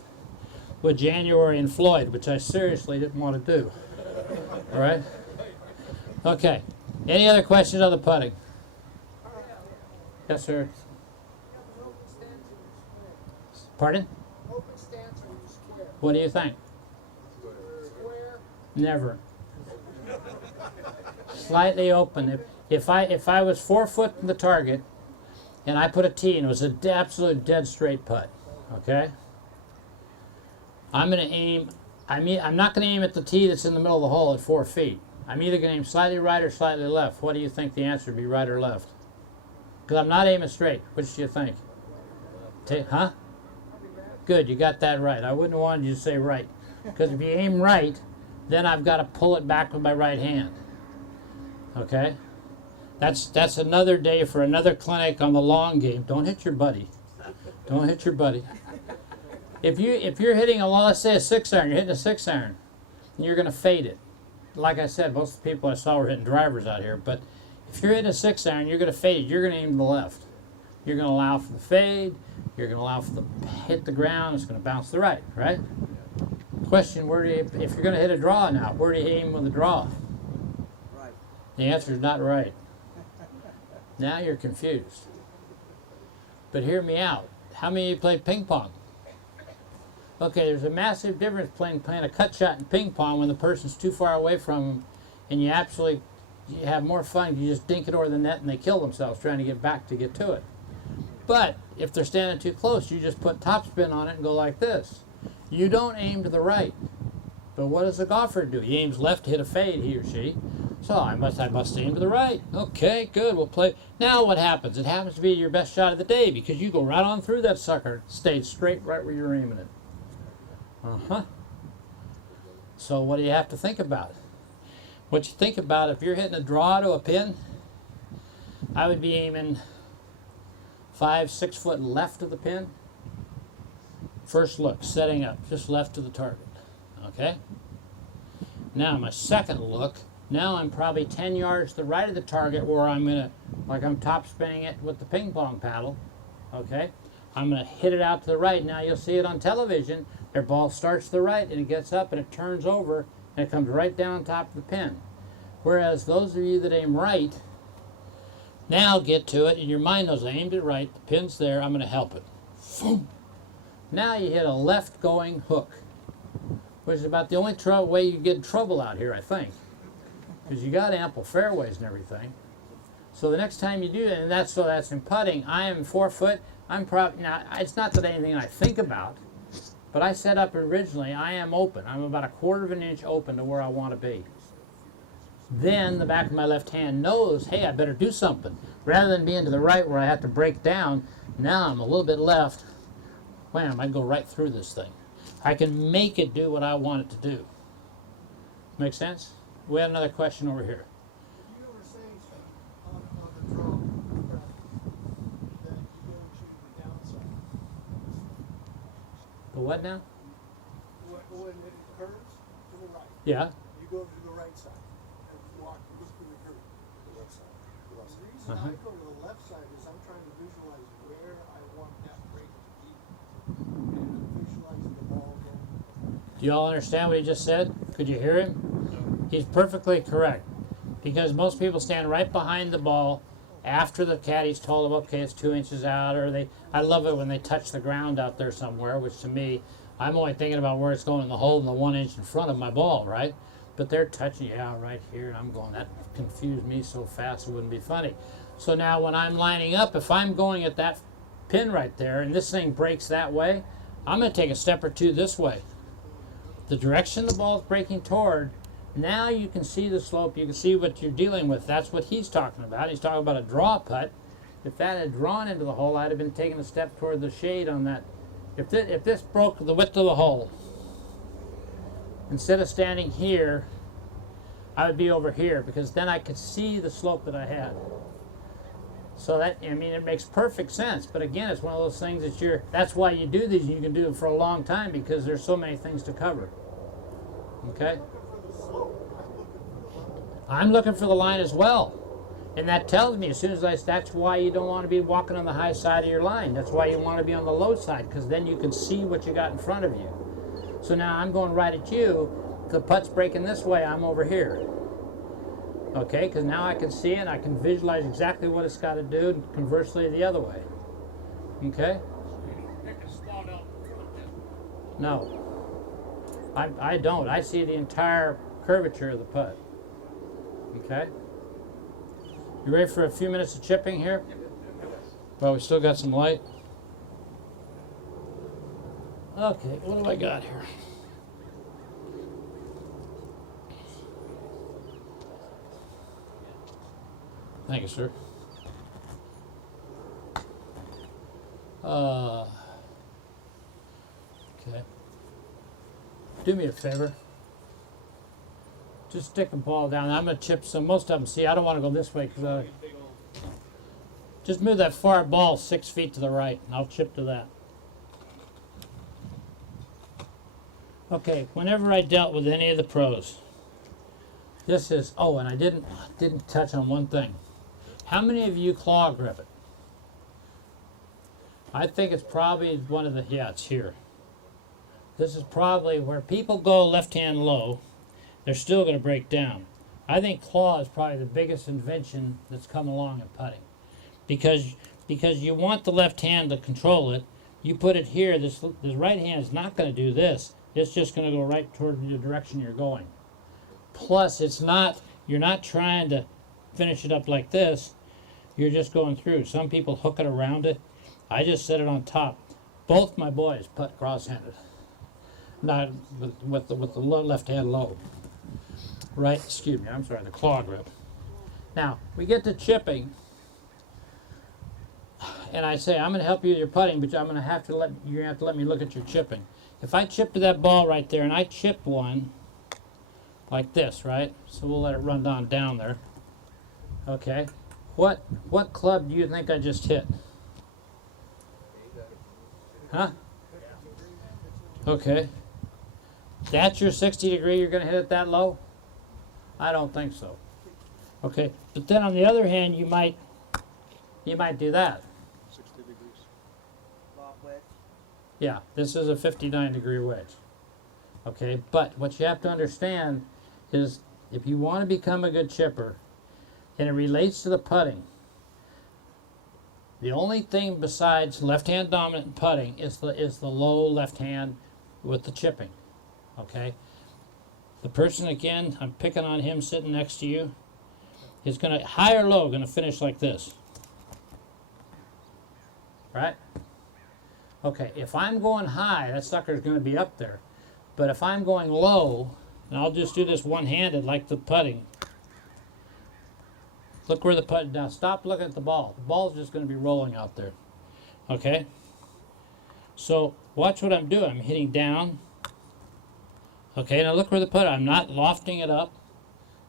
with January and Floyd, which I seriously didn't want to do. All right? Okay. Any other questions on the putting? Yes, sir. Pardon? Open stance or square? What do you think? Square. Never. Slightly open. If I was 4 foot from the target and I put a tee and it was an absolute dead straight putt, okay? I'm going to aim. I'm not going to aim at the tee that's in the middle of the hole at 4 feet. I'm either going to aim slightly right or slightly left. What do you think the answer would be, right or left? Because I'm not aiming straight. Which do you think? Huh? Good, you got that right. I wouldn't have wanted you to say right. Because if you aim right, then I've got to pull it back with my right hand. Okay? That's another day for another clinic on the long game. Don't hit your buddy. Don't hit your buddy. If you're hitting let's say a 6-iron, you're hitting a 6-iron, and you're going to fade it. Like I said, most of the people I saw were hitting drivers out here, but if you're hitting a 6-iron, you're going to fade it. You're going to aim to the left. You're going to allow for the fade. You're going to allow for the hit the ground. It's going to bounce to the right, right? Question: if you're going to hit a draw now, where do you aim with a draw? Right. The answer is not right. Now you're confused. But hear me out. How many of you play ping pong? Okay, there's a massive difference playing a cut shot in ping pong when the person's too far away from them, and you have more fun. You just dink it over the net and they kill themselves trying to get back to get to it. But if they're standing too close, you just put topspin on it and go like this. You don't aim to the right. But what does a golfer do? He aims left to hit a fade, he or she. So I must aim to the right. Okay, good, we'll play. Now what happens? It happens to be your best shot of the day because you go right on through that sucker, stay straight right where you're aiming it. Uh-huh. So what do you have to think about? What you think about, if you're hitting a draw to a pin, I would be aiming 5-6 foot left of the pin. First look, setting up, just left of the target. Okay? Now my second look, now I'm probably 10 yards to the right of the target where I'm gonna, like I'm top spinning it with the ping pong paddle. Okay? I'm gonna hit it out to the right. Now you'll see it on television. Their ball starts to the right and it gets up and it turns over and it comes right down top of the pin. Whereas those of you that aim right, now get to it, and your mind knows I aimed it right, the pin's there, I'm going to help it. Boom. Now you hit a left-going hook, which is about the only way you get in trouble out here, I think, because you got ample fairways and everything. So the next time you do it, and that's in putting, I am 4 foot, I'm probably, now it's not that anything I think about, but I set up originally, I am open. I'm about 1/4 of an inch open to where I want to be. Then the back of my left hand knows, hey, I better do something. Rather than being to the right where I have to break down, now I'm a little bit left. Wham, I go right through this thing. I can make it do what I want it to do. Make sense? We have another question over here. You were saying on the draw that you go to the downside. The what now? When it curves to the right, Yeah. you go to the right side and walk just to the curve to the left side. The reason I go to the left side is I'm trying to visualize where I want that break to be. And I'm visualizing the ball going. Do you all understand what he just said? Could you hear him? He's perfectly correct. Because most people stand right behind the ball after the caddy's told them, okay, it's 2 inches out, or I love it when they touch the ground out there somewhere, which to me, I'm only thinking about where it's going in the hole and the 1 inch in front of my ball, right? But they're touching, yeah, right here, and I'm going, that confused me so fast it wouldn't be funny. So now when I'm lining up, if I'm going at that pin right there, and this thing breaks that way, I'm going to take a step or two this way. The direction the ball is breaking toward, now you can see the slope, you can see what you're dealing with. That's what he's talking about. He's talking about a draw putt. If that had drawn into the hole, I'd have been taking a step toward the shade on that. If this broke the width of the hole, instead of standing here, I would be over here, because then I could see the slope that I had. So that, I mean, it makes perfect sense. But again, it's one of those things that's why you do these, and you can do them for a long time, because there's so many things to cover. Okay? I'm looking for the line as well. And that tells me as soon as that's why you don't want to be walking on the high side of your line. That's why you want to be on the low side, because then you can see what you got in front of you. So now I'm going right at you. The putt's breaking this way, I'm over here. Okay, because now I can see it, I can visualize exactly what it's got to do, and conversely the other way. Okay? No. I don't. I see the entire curvature of the putt. Okay? You ready for a few minutes of chipping here? Well, we still got some light. Okay, what do I got here? Thank you, sir. Okay. Do me a favor. Just stick a ball down. I'm going to chip some. Most of them, see, I don't want to go this way because just move that far ball 6 feet to the right, and I'll chip to that. Okay, whenever I dealt with any of the pros, this is, oh, and I didn't touch on one thing. How many of you claw grip it? I think it's probably one of the, yeah, it's here. This is probably where people go left hand low, they're still going to break down. I think claw is probably the biggest invention that's come along in putting. Because you want the left hand to control it, you put it here, this right hand is not going to do this. It's just going to go right toward the direction you're going. Plus, you're not trying to finish it up like this. You're just going through. Some people hook it around it. I just set it on top. Both my boys putt cross-handed. Not with the left hand low. Right, excuse me, I'm sorry, the claw grip. Now, we get to chipping, and I say, I'm going to help you with your putting, but you're going to have to let me look at your chipping. If I chip to that ball right there, and I chip one like this, right? So we'll let it run down there. Okay. What club do you think I just hit? Huh? Okay. That's your 60 degree, you're going to hit it that low? I don't think so. Okay. But then on the other hand, you might do that. 60 degrees. Lob wedge. Yeah, this is a 59 degree wedge. Okay, but what you have to understand is if you want to become a good chipper, and it relates to the putting, the only thing besides left-hand dominant putting is the low left hand with the chipping. Okay, the person, again, I'm picking on him sitting next to you, is going to, high or low, going to finish like this. Right? Okay, if I'm going high, that sucker's going to be up there. But if I'm going low, and I'll just do this one-handed like the putting. Look where the putt, now stop looking at the ball. The ball's just going to be rolling out there. Okay? So watch what I'm doing. I'm hitting down. Okay, now look where the putt, I'm not lofting it up.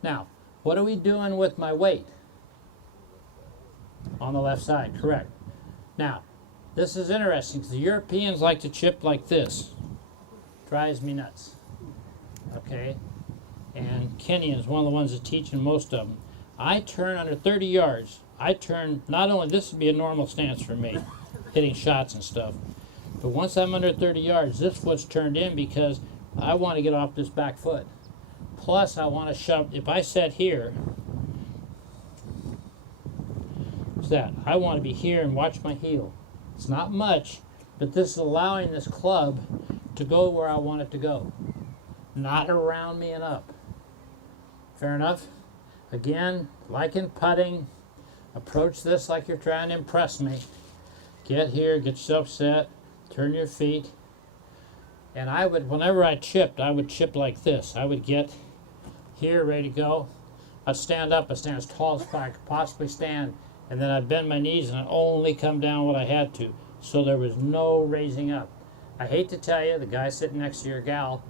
Now, what are we doing with my weight? On the left side, correct. Now, this is interesting because the Europeans like to chip like this. Drives me nuts. Okay? And Kenyon is one of the ones that's teaching most of them. I turn under 30 yards. I turn, not only, this would be a normal stance for me, hitting shots and stuff. But once I'm under 30 yards, this foot's turned in because I want to get off this back foot. Plus, I want to shove, if I set here, what's that? I want to be here and watch my heel. It's not much, but this is allowing this club to go where I want it to go. Not around me and up. Fair enough? Again, like in putting, approach this like you're trying to impress me. Get here, get yourself set, turn your feet. And I would, whenever I chipped, I would chip like this. I would get here, ready to go. I'd stand up, I'd stand as tall as I could possibly stand, and then I'd bend my knees and I'd only come down what I had to. So there was no raising up. I hate to tell you, the guy sitting next to your gal,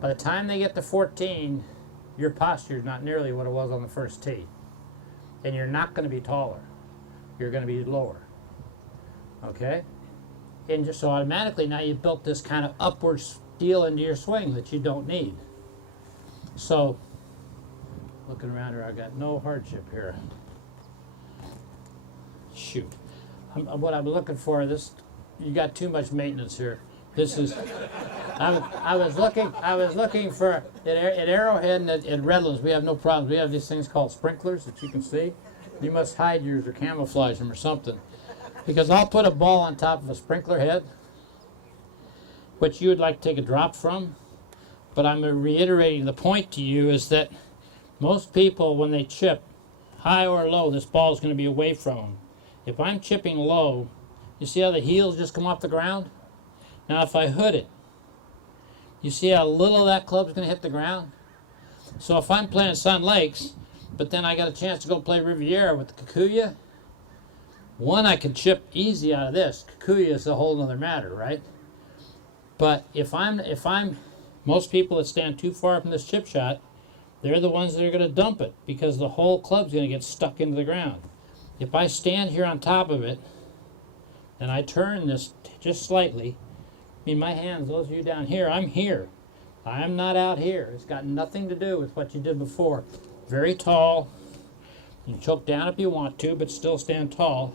by the time they get to 14, your posture is not nearly what it was on the first tee. And you're not going to be taller. You're going to be lower. Okay? And just so automatically now you've built this kind of upward steel into your swing that you don't need. So, looking around here, I got no hardship here. issue. What I'm looking for, this, you got too much maintenance here. This is, I was looking for, at Arrowhead and at Redlands, we have no problems. We have these things called sprinklers that you can see. You must hide yours or camouflage them or something. Because I'll put a ball on top of a sprinkler head, which you would like to take a drop from. But I'm reiterating the point to you is that most people, when they chip, high or low, this ball is going to be away from them. If I'm chipping low, you see how the heels just come off the ground? Now if I hood it, you see how little of that club's going to hit the ground? So if I'm playing Sun Lakes, but then I got a chance to go play Riviera with the Kikuya, one, I can chip easy out of this. Kikuya is a whole other matter, right? But if I'm, most people that stand too far from this chip shot, they're the ones that are going to dump it because the whole club's going to get stuck into the ground. If I stand here on top of it, and I turn this just slightly, I mean, my hands, those of you down here, I'm here. I'm not out here. It's got nothing to do with what you did before. Very tall. You can choke down if you want to, but still stand tall.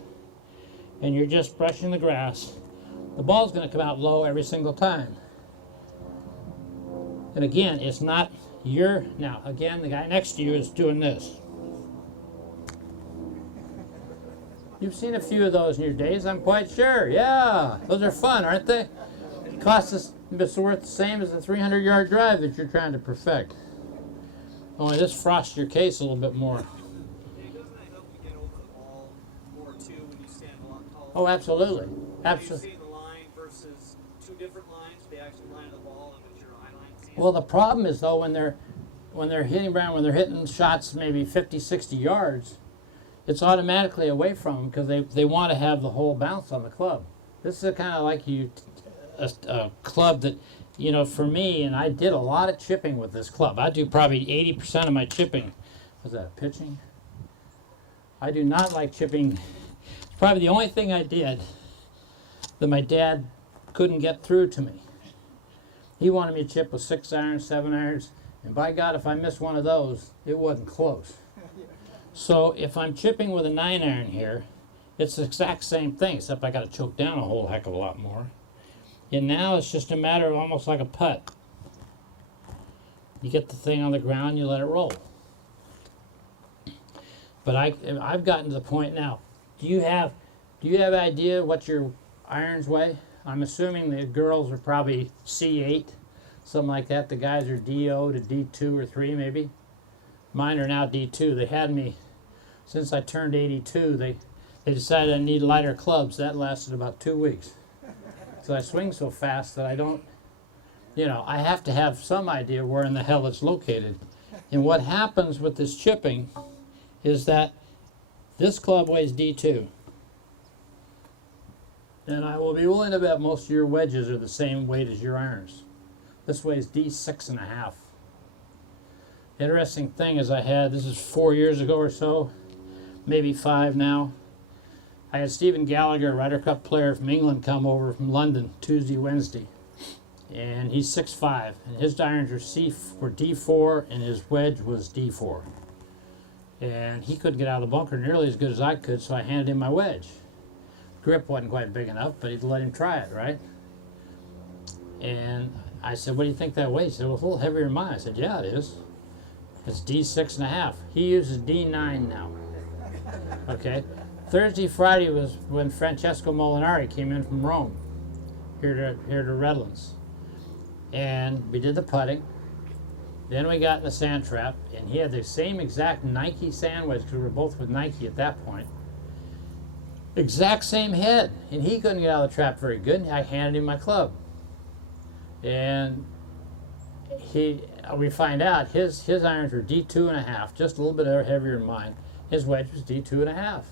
And you're just brushing the grass. The ball's going to come out low every single time. And again, it's not your, now again, the guy next to you is doing this. You've seen a few of those in your days, I'm quite sure. Yeah, those are fun, aren't they? Costs us, it's worth the same as the 300-yard drive that you're trying to perfect. Only this frosts your case a little bit more. Doesn't that help you get over the ball more too when you stand a lot taller? Oh, absolutely. When Absolutely. you see the line versus two different lines, the actual line of the ball and what your eye line sees. Well, the problem is though when they're hitting around, when they're hitting shots maybe 50, 60 yards, it's automatically away from them because they want to have the whole bounce on the club. This is kind of like a club that, you know, for me, and I did a lot of chipping with this club. I do probably 80% of my chipping. Was that pitching? I do not like chipping. It's probably the only thing I did that my dad couldn't get through to me. He wanted me to chip with 6 irons, 7 irons, and by God, if I missed one of those, it wasn't close. So if I'm chipping with a 9 iron here, it's the exact same thing, except I got to choke down a whole heck of a lot more. And now it's just a matter of almost like a putt. You get the thing on the ground, you let it roll. But I've gotten to the point now. Do you have an idea what your irons weigh? I'm assuming the girls are probably C8, something like that. The guys are DO to D2 or 3 maybe. Mine are now D2. They had me, since I turned 82, they decided I need lighter clubs. That lasted about 2 weeks. So I swing so fast that I don't, you know, I have to have some idea where in the hell it's located. And what happens with this chipping is that this club weighs D2. And I will be willing to bet most of your wedges are the same weight as your irons. This weighs D6.5. Interesting thing is this is 4 years ago or so, maybe 5 now. I had Stephen Gallagher, a Ryder Cup player from England, come over from London Tuesday, Wednesday. And he's 6'5", and his irons were D4, and his wedge was D4. And he couldn't get out of the bunker nearly as good as I could, so I handed him my wedge. Grip wasn't quite big enough, but he'd let him try it, right? And I said, what do you think that weighs? He said, well, it's a little heavier than mine. I said, yeah, it is. It's D6.5. He uses D9 now. Okay? Thursday, Friday was when Francesco Molinari came in from Rome, here to Redlands. And we did the putting. Then we got in the sand trap, and he had the same exact Nike sand wedge, because we were both with Nike at that point. Exact same head, and he couldn't get out of the trap very good. I handed him my club. And we find out his irons were D2.5, just a little bit heavier than mine. His wedge was D2.5.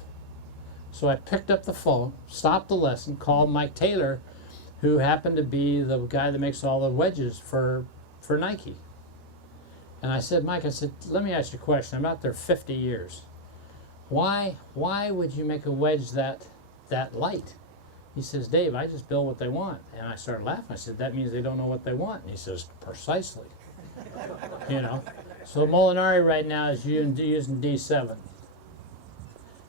So I picked up the phone, stopped the lesson, called Mike Taylor, who happened to be the guy that makes all the wedges for Nike. And I said, Mike, let me ask you a question. I'm out there 50 years. Why would you make a wedge that light? He says, Dave, I just build what they want. And I started laughing. I said, that means they don't know what they want. And he says, precisely. You know. So Molinari right now is using D7.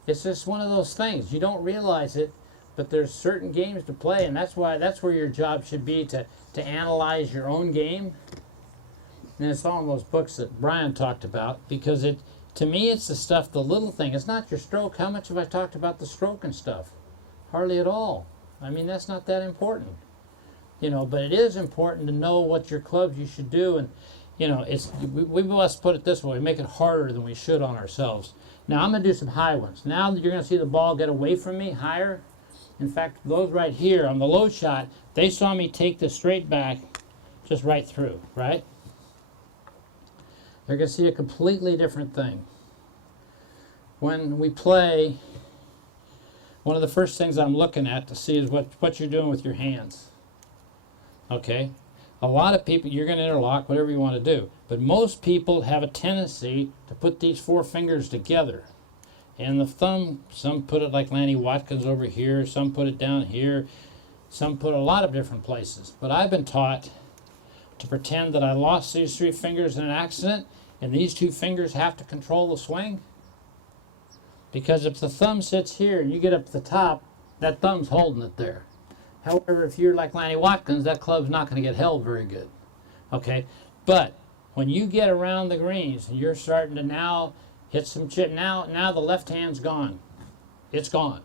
It's just one of those things. You don't realize it, but there's certain games to play, and that's where your job should be, to analyze your own game. And it's all in those books that Brian talked about, because to me it's the stuff, the little thing. It's not your stroke. How much have I talked about the stroke and stuff? Hardly at all. I mean, that's not that important. But it is important to know what your clubs you should do, and we must put it this way: we make it harder than we should on ourselves. Now I'm going to do some high ones. Now you're going to see the ball get away from me higher. In fact, those right here on the low shot, they saw me take this straight back, just right through, right? They're going to see a completely different thing. When we play, one of the first things I'm looking at to see is what you're doing with your hands. Okay? A lot of people, you're going to interlock, whatever you want to do. But most people have a tendency to put these 4 fingers together. And the thumb, some put it like Lanny Watkins over here, some put it down here, some put a lot of different places. But I've been taught to pretend that I lost these 3 fingers in an accident, and these 2 fingers have to control the swing. Because if the thumb sits here and you get up to the top, that thumb's holding it there. However, if you're like Lanny Watkins, that club's not going to get held very good. Okay? But when you get around the greens and you're starting to now hit some chip, now the left hand's gone. It's gone.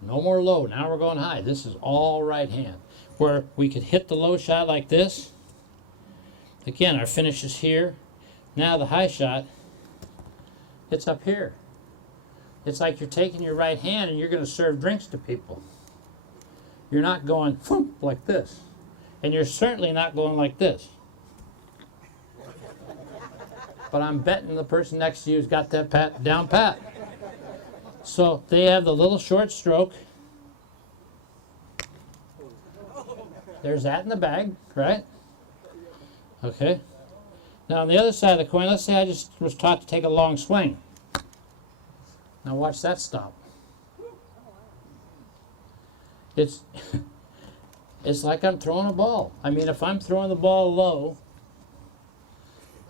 No more low. Now we're going high. This is all right hand. Where we could hit the low shot like this. Again, our finish is here. Now the high shot, it's up here. It's like you're taking your right hand and you're going to serve drinks to people. You're not going thump like this. And you're certainly not going like this. But I'm betting the person next to you has got that down pat. So they have the little short stroke. There's that in the bag, right? Okay. Now on the other side of the coin, let's say I just was taught to take a long swing. Now watch that stop. It's like I'm throwing a ball. I mean, if I'm throwing the ball low,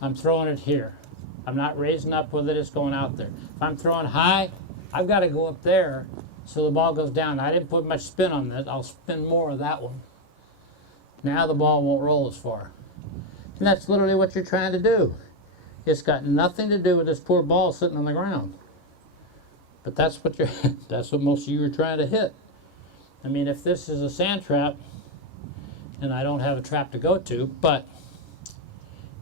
I'm throwing it here. I'm not raising up with it, it's going out there. If I'm throwing high, I've got to go up there so the ball goes down. I didn't put much spin on that. I'll spin more of that one. Now the ball won't roll as far. And that's literally what you're trying to do. It's got nothing to do with this poor ball sitting on the ground. But that's what that's what most of you are trying to hit. I mean, if this is a sand trap, and I don't have a trap to go to, but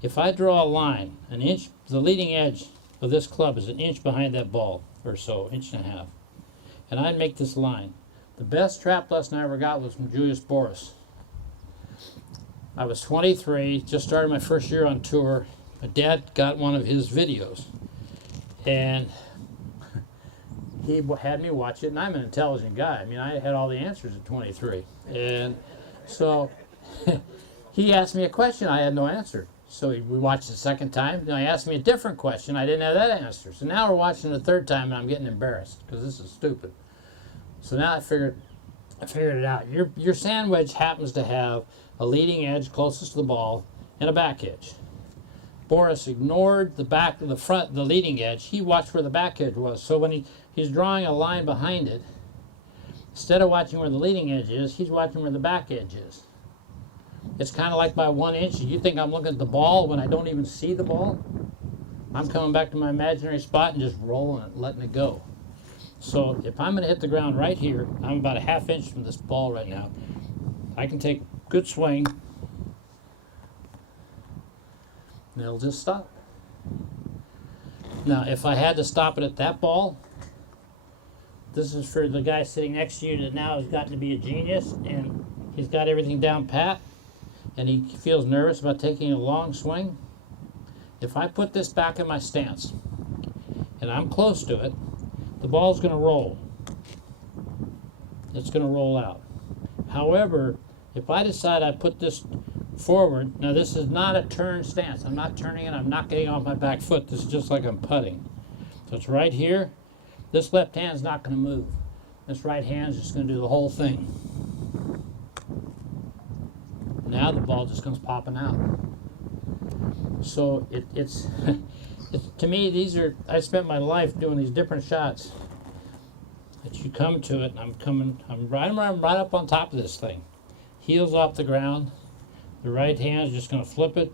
if I draw a line, an inch, the leading edge of this club is an inch behind that ball, or so, inch and a half, and I make this line. The best trap lesson I ever got was from Julius Boris. I was 23, just started my first year on tour. My dad got one of his videos, and he had me watch it, and I'm an intelligent guy. I mean, I had all the answers at 23. And so he asked me a question, I had no answer. So we watched it the second time, then he asked me a different question, I didn't have that answer. So now we're watching it the third time, and I'm getting embarrassed, because this is stupid. So now I figured it out. Your sand wedge happens to have a leading edge closest to the ball and a back edge. Boris ignored the back of the front, the leading edge. He watched where the back edge was. So when he's drawing a line behind it, instead of watching where the leading edge is, he's watching where the back edge is. It's kind of like my 1 inch. You think I'm looking at the ball when I don't even see the ball? I'm coming back to my imaginary spot and just rolling it, letting it go. So if I'm going to hit the ground right here, I'm about a ½ inch from this ball right now. I can take a good swing, and it'll just stop. Now, if I had to stop it at that ball, this is for the guy sitting next to you that now has gotten to be a genius, and he's got everything down pat, and he feels nervous about taking a long swing. If I put this back in my stance, and I'm close to it, the ball's going to roll. It's going to roll out. However, if I decide I put this forward, now this is not a turn stance. I'm not turning it, I'm not getting off my back foot. This is just like I'm putting. So it's right here. This left hand's not going to move. This right hand's just going to do the whole thing. Now the ball just comes popping out. So it's to me, I spent my life doing these different shots, that you come to it, and I'm right up on top of this thing. Heels off the ground. The right hand is just going to flip it.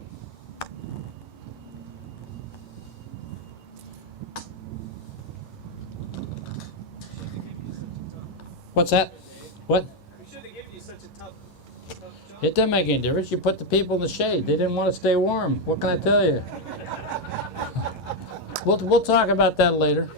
What's that? What? We should have given you such a tough job. It doesn't make any difference. You put the people in the shade. They didn't want to stay warm. What can I tell you? We'll talk about that later.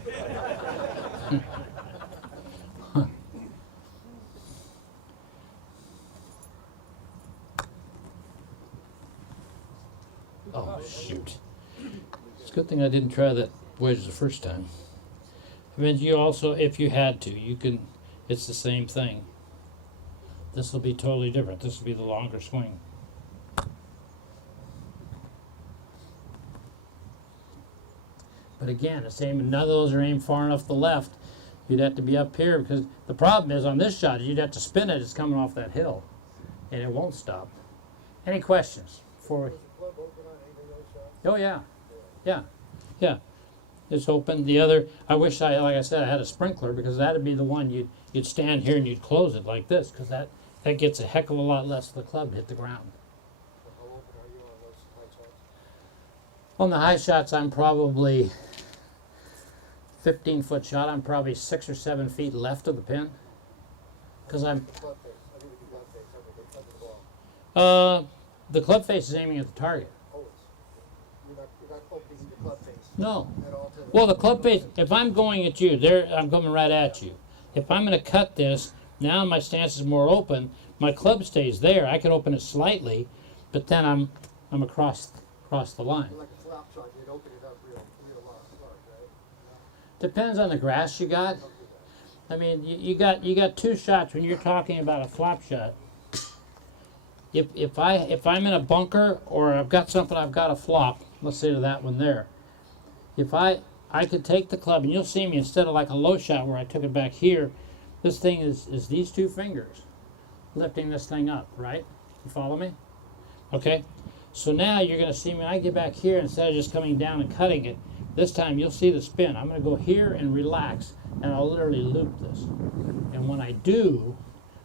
Oh, shoot. It's a good thing I didn't try that wedge the first time. I mean, you also, if you had to, you can, it's the same thing. This will be totally different. This will be the longer swing. But again, the same, none of those are aimed far enough to the left. You'd have to be up here, because the problem is on this shot, you'd have to spin it, it's coming off that hill. And it won't stop. Any questions? Before we... Oh yeah, yeah, yeah. It's open. The other, I wish I, like I said, I had a sprinkler, because that'd be the one you'd stand here and you'd close it like this, because that gets a heck of a lot less of the club to hit the ground. How open are you on those high shots? On the high shots, I'm probably 15-foot shot. I'm probably 6 or 7 feet left of the pin, because I'm. The club face. I mean, the club face. I mean, the club of the ball. The club face is aiming at the target. Always. You're not opening the club face No. at all. To the Well, the club face, if I'm going at you, there, I'm coming right at you. If I'm going to cut this, now my stance is more open. My club stays there. I can open it slightly, but then I'm across the line. like a flop shot, you'd open it up real large, right? Depends on the grass you got. I mean, you got two shots when you're talking about a flop shot. If I'm in a bunker or I've got something I've got to flop, let's say to that one there. If I could take the club, and you'll see me, instead of like a low shot where I took it back here, this thing is these two fingers lifting this thing up, right? You follow me? Okay? So now you're going to see me, when I get back here, instead of just coming down and cutting it, this time you'll see the spin. I'm going to go here and relax, and I'll literally loop this. And when I do,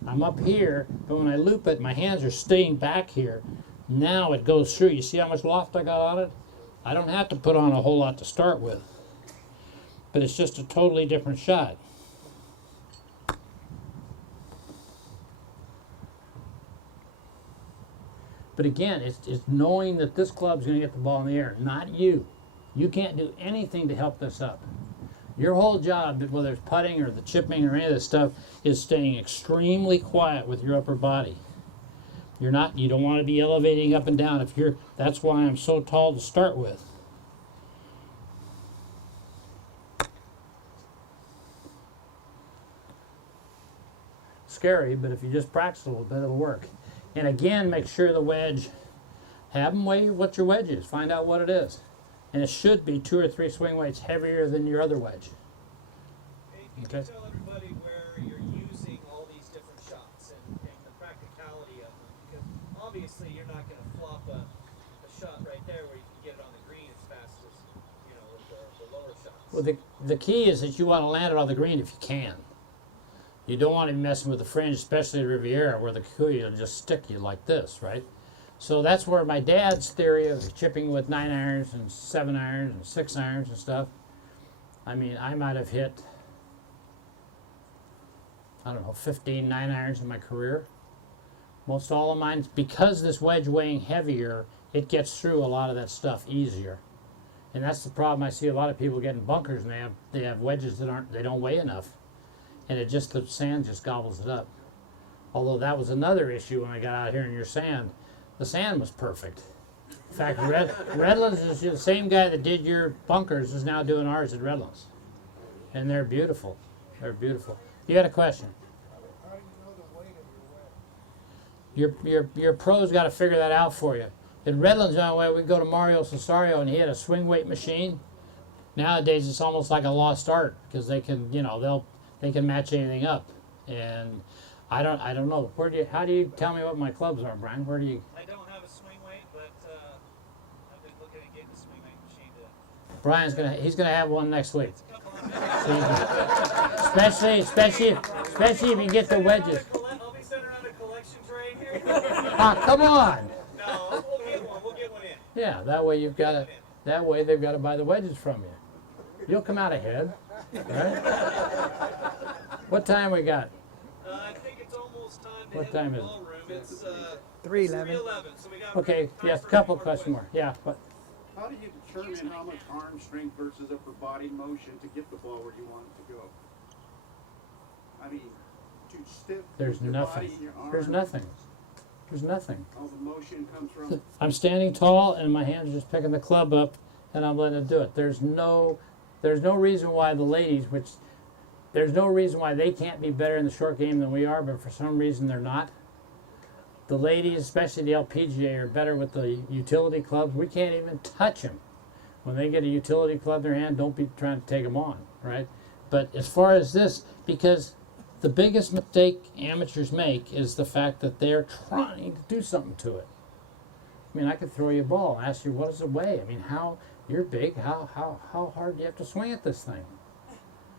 I'm up here, but when I loop it, my hands are staying back here. Now it goes through. You see how much loft I got on it? I don't have to put on a whole lot to start with. But it's just a totally different shot. But again, it's knowing that this club's going to get the ball in the air, not you. You can't do anything to help this up. Your whole job, whether it's putting or the chipping or any of this stuff, is staying extremely quiet with your upper body. You don't want to be elevating up and down. That's why I'm so tall to start with. Scary, but if you just practice a little bit, it'll work. And again, make sure the wedge, have them weigh what your wedge is. Find out what it is. And it should be 2 or 3 swing weights heavier than your other wedge. Hey, can you tell everybody where you're using all these different shots and the practicality of them? Because obviously you're not going to flop a shot right there where you can get it on the green as fast as, with the lower shots. Well, the key is that you want to land it on the green if you can. You don't want to be messing with the fringe, especially Riviera, where the Kikuyu will just stick you like this, right? So that's where my dad's theory of chipping with 9 irons and 7 irons and 6 irons and stuff. I mean, I might have hit, 15 9 irons in my career. Most all of mine, because this wedge weighing heavier, it gets through a lot of that stuff easier. And that's the problem I see a lot of people getting bunkers, and they have wedges that don't weigh enough. And the sand just gobbles it up. Although that was another issue when I got out here in your sand. The sand was perfect. In fact, Redlands is the same guy that did your bunkers is now doing ours at Redlands. And they're beautiful. They're beautiful. You had a question? How do you know the weight of your wedge? Your pros got to figure that out for you. At Redlands, on the way, we go to Mario Cesario, and he had a swing weight machine. Nowadays, it's almost like a lost art, because they can, they can match anything up. And I don't know. How do you tell me what my clubs are, Brian? Where do you? I don't have a swing weight, but I've been looking at getting a swing weight machine to. Brian's he's gonna have one next week. It's a couple hundred. Especially if you get the wedges. I'll be sending around a collection tray here. Ah, come on. No, we'll get one. We'll get one in. Yeah, that way you've got to. That way they've got to buy the wedges from you. You'll come out ahead, right? What time we got? I think it's almost time to What hit time the is it? ballroom. It's 3:11. 3:11. So we got. Okay, time yes, for couple more questions more. Yeah, but How do you determine how much arm strength versus upper body motion to get the ball where you want it to go? I mean, too stiff. there's with your nothing. body and your arm. There's nothing. There's nothing. All the motion comes from. I'm standing tall and my hands are just picking the club up and I'm letting it do it. There's no reason why the ladies, there's no reason why they can't be better in the short game than we are, but for some reason they're not. The ladies, especially the LPGA, are better with the utility clubs. We can't even touch them. When they get a utility club in their hand, don't be trying to take them on, right? But as far as this, because the biggest mistake amateurs make is the fact that they're trying to do something to it. I mean, I could throw you a ball and ask you, what does it weigh? I mean, you're big, how hard do you have to swing at this thing?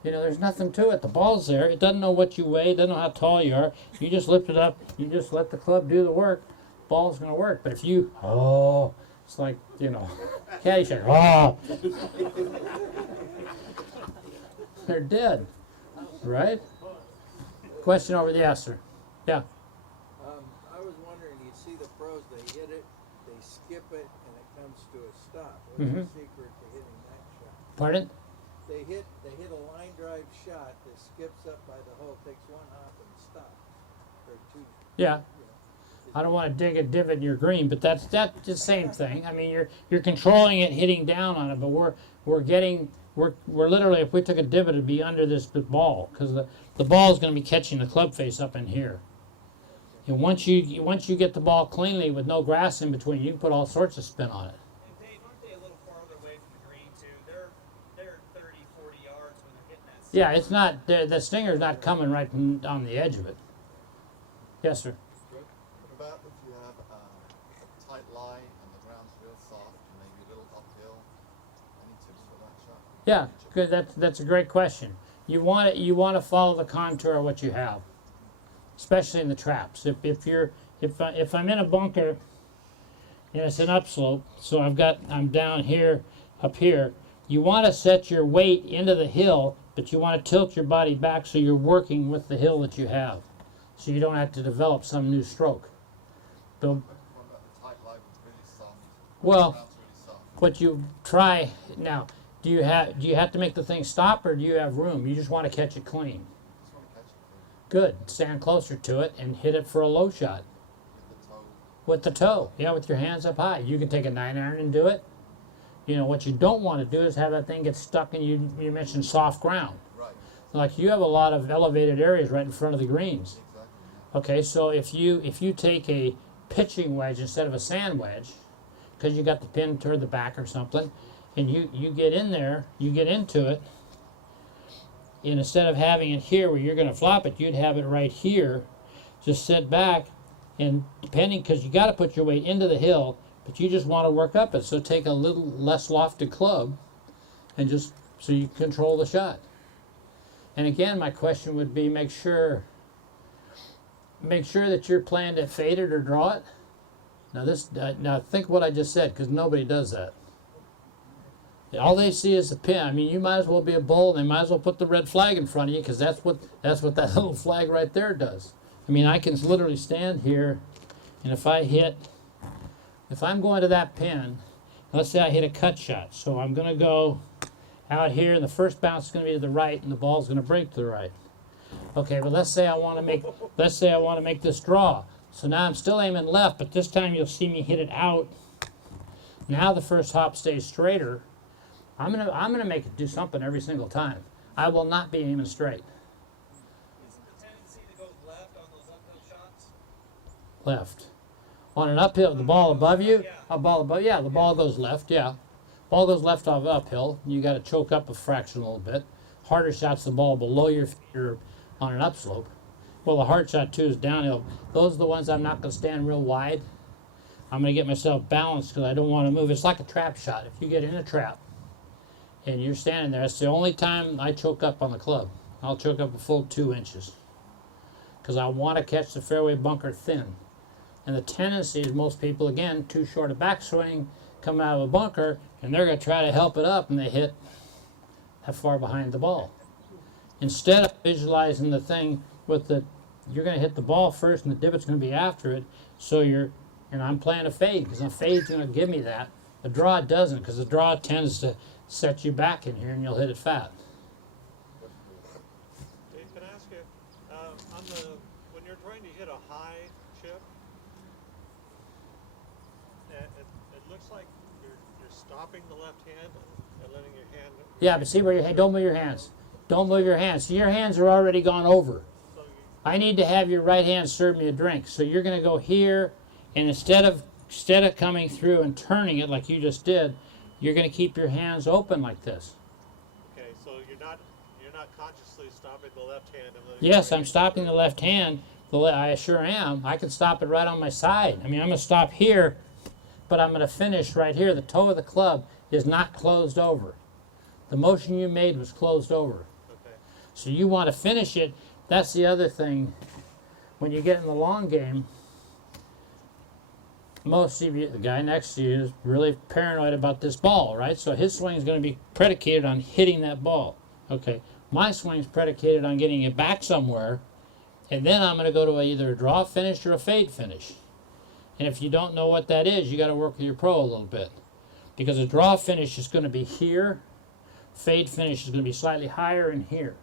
You know, there's nothing to it. The ball's there. It doesn't know what you weigh. It doesn't know how tall you are. You just lift it up. You just let the club do the work. Ball's going to work. But if you, it's like, you know, Caddyshack. They're dead, right? Question over the yes, sir. Yeah. I was wondering, you see the pros, they hit it, they skip it, and it comes to a stop. What's the secret to hitting that shot? Pardon? They hit a line drive shot that skips up by the hole, takes one hop and stops. Or two. Yeah. I don't want to dig a divot in your green, but that's the same thing. I mean, you're controlling it, hitting down on it, but we're literally, if we took a divot, it'd be under this ball, because the ball is going to be catching the club face up in here. And once you get the ball cleanly with no grass in between, you can put all sorts of spin on it. And Dave, aren't they a little farther away from the green too? They're 30, 40 yards when they're hitting that. Yeah, it's not the stinger's not coming right on the edge of it. Yes, sir. What about if you have a tight lie and the ground's real soft and maybe a little uphill? Any tips for that shot? Yeah, good. That's a great question. You want to follow the contour of what you have, especially in the traps. If I'm in a bunker and it's an upslope, so I'm down here, up here. You want to set your weight into the hill, but you want to tilt your body back so you're working with the hill that you have, so you don't have to develop some new stroke. But, What about the tight lie with really soft? well, Ground's really soft. what you try now. Do you have to make the thing stop, or do you have room? You just want to catch it clean. Just want to catch it clean. Good. Stand closer to it and hit it for a low shot. With the toe. With the toe. Yeah, with your hands up high. You can take a 9-iron and do it. You know, what you don't want to do is have that thing get stuck in, you mentioned soft ground. Right. Like you have a lot of elevated areas right in front of the greens. Exactly. Okay, so if you take a pitching wedge instead of a sand wedge, because you got the pin toward the back or something, and you get in there, you get into it, and instead of having it here where you're going to flop it, you'd have it right here, just sit back, and depending, because you got to put your weight into the hill, but you just want to work up it, so take a little less lofted club, and just, so you control the shot. And again, my question would be, make sure that you're planning to fade it or draw it. Now think what I just said, because nobody does that. All they see is the pin. I mean, you might as well be a bull, and they might as well put the red flag in front of you, because that's what that little flag right there does. I mean, I can literally stand here, and if I'm going to that pin, let's say I hit a cut shot, so I'm going to go out here, and the first bounce is going to be to the right, and the ball's going to break to the right. Okay, but let's say I want to make this draw. So now I'm still aiming left, but this time you'll see me hit it out. Now the first hop stays straighter. I'm gonna make it do something every single time. I will not be aiming straight. Isn't the tendency to go left on those uphill shots? Left. On an uphill, the ball above you, the ball goes left, yeah. Ball goes left off uphill. You got to choke up a fraction a little bit. Harder shot's the ball below your feet or on an upslope. Well, the hard shot too is downhill. Those are the ones I'm not going to stand real wide. I'm going to get myself balanced because I don't want to move. It's like a trap shot. If you get in a trap and you're standing there. That's the only time I choke up on the club. I'll choke up a full 2 inches because I want to catch the fairway bunker thin. And the tendency is most people, again, too short a backswing, come out of a bunker, and they're going to try to help it up, and they hit that far behind the ball. Instead of visualizing the thing with the, you're going to hit the ball first, and the divot's going to be after it, so and I'm playing a fade, because a fade's going to give me that. The draw doesn't, because the draw tends to set you back in here, and you'll hit it fat. Dave, can I ask you, when you're trying to hit a high chip, it looks like you're stopping the left hand and letting your hand. Yeah, but see where your hand, don't move your hands. Don't move your hands. See, your hands are already gone over. I need to have your right hand serve me a drink. So you're going to go here, and instead of coming through and turning it like you just did, you're going to keep your hands open like this. Okay, so you're not consciously stopping the left hand and letting. Yes, I'm stopping the left hand. I sure am. I can stop it right on my side. I mean, I'm going to stop here, but I'm going to finish right here. The toe of the club is not closed over. The motion you made was closed over. Okay. So you want to finish it. That's the other thing. When you get in the long game, most of you, the guy next to you is really paranoid about this ball, right? So his swing is going to be predicated on hitting that ball. Okay, my swing is predicated on getting it back somewhere, and then I'm going to go to either a draw finish or a fade finish. And if you don't know what that is, you got to work with your pro a little bit, because a draw finish is going to be here, fade finish is going to be slightly higher in here.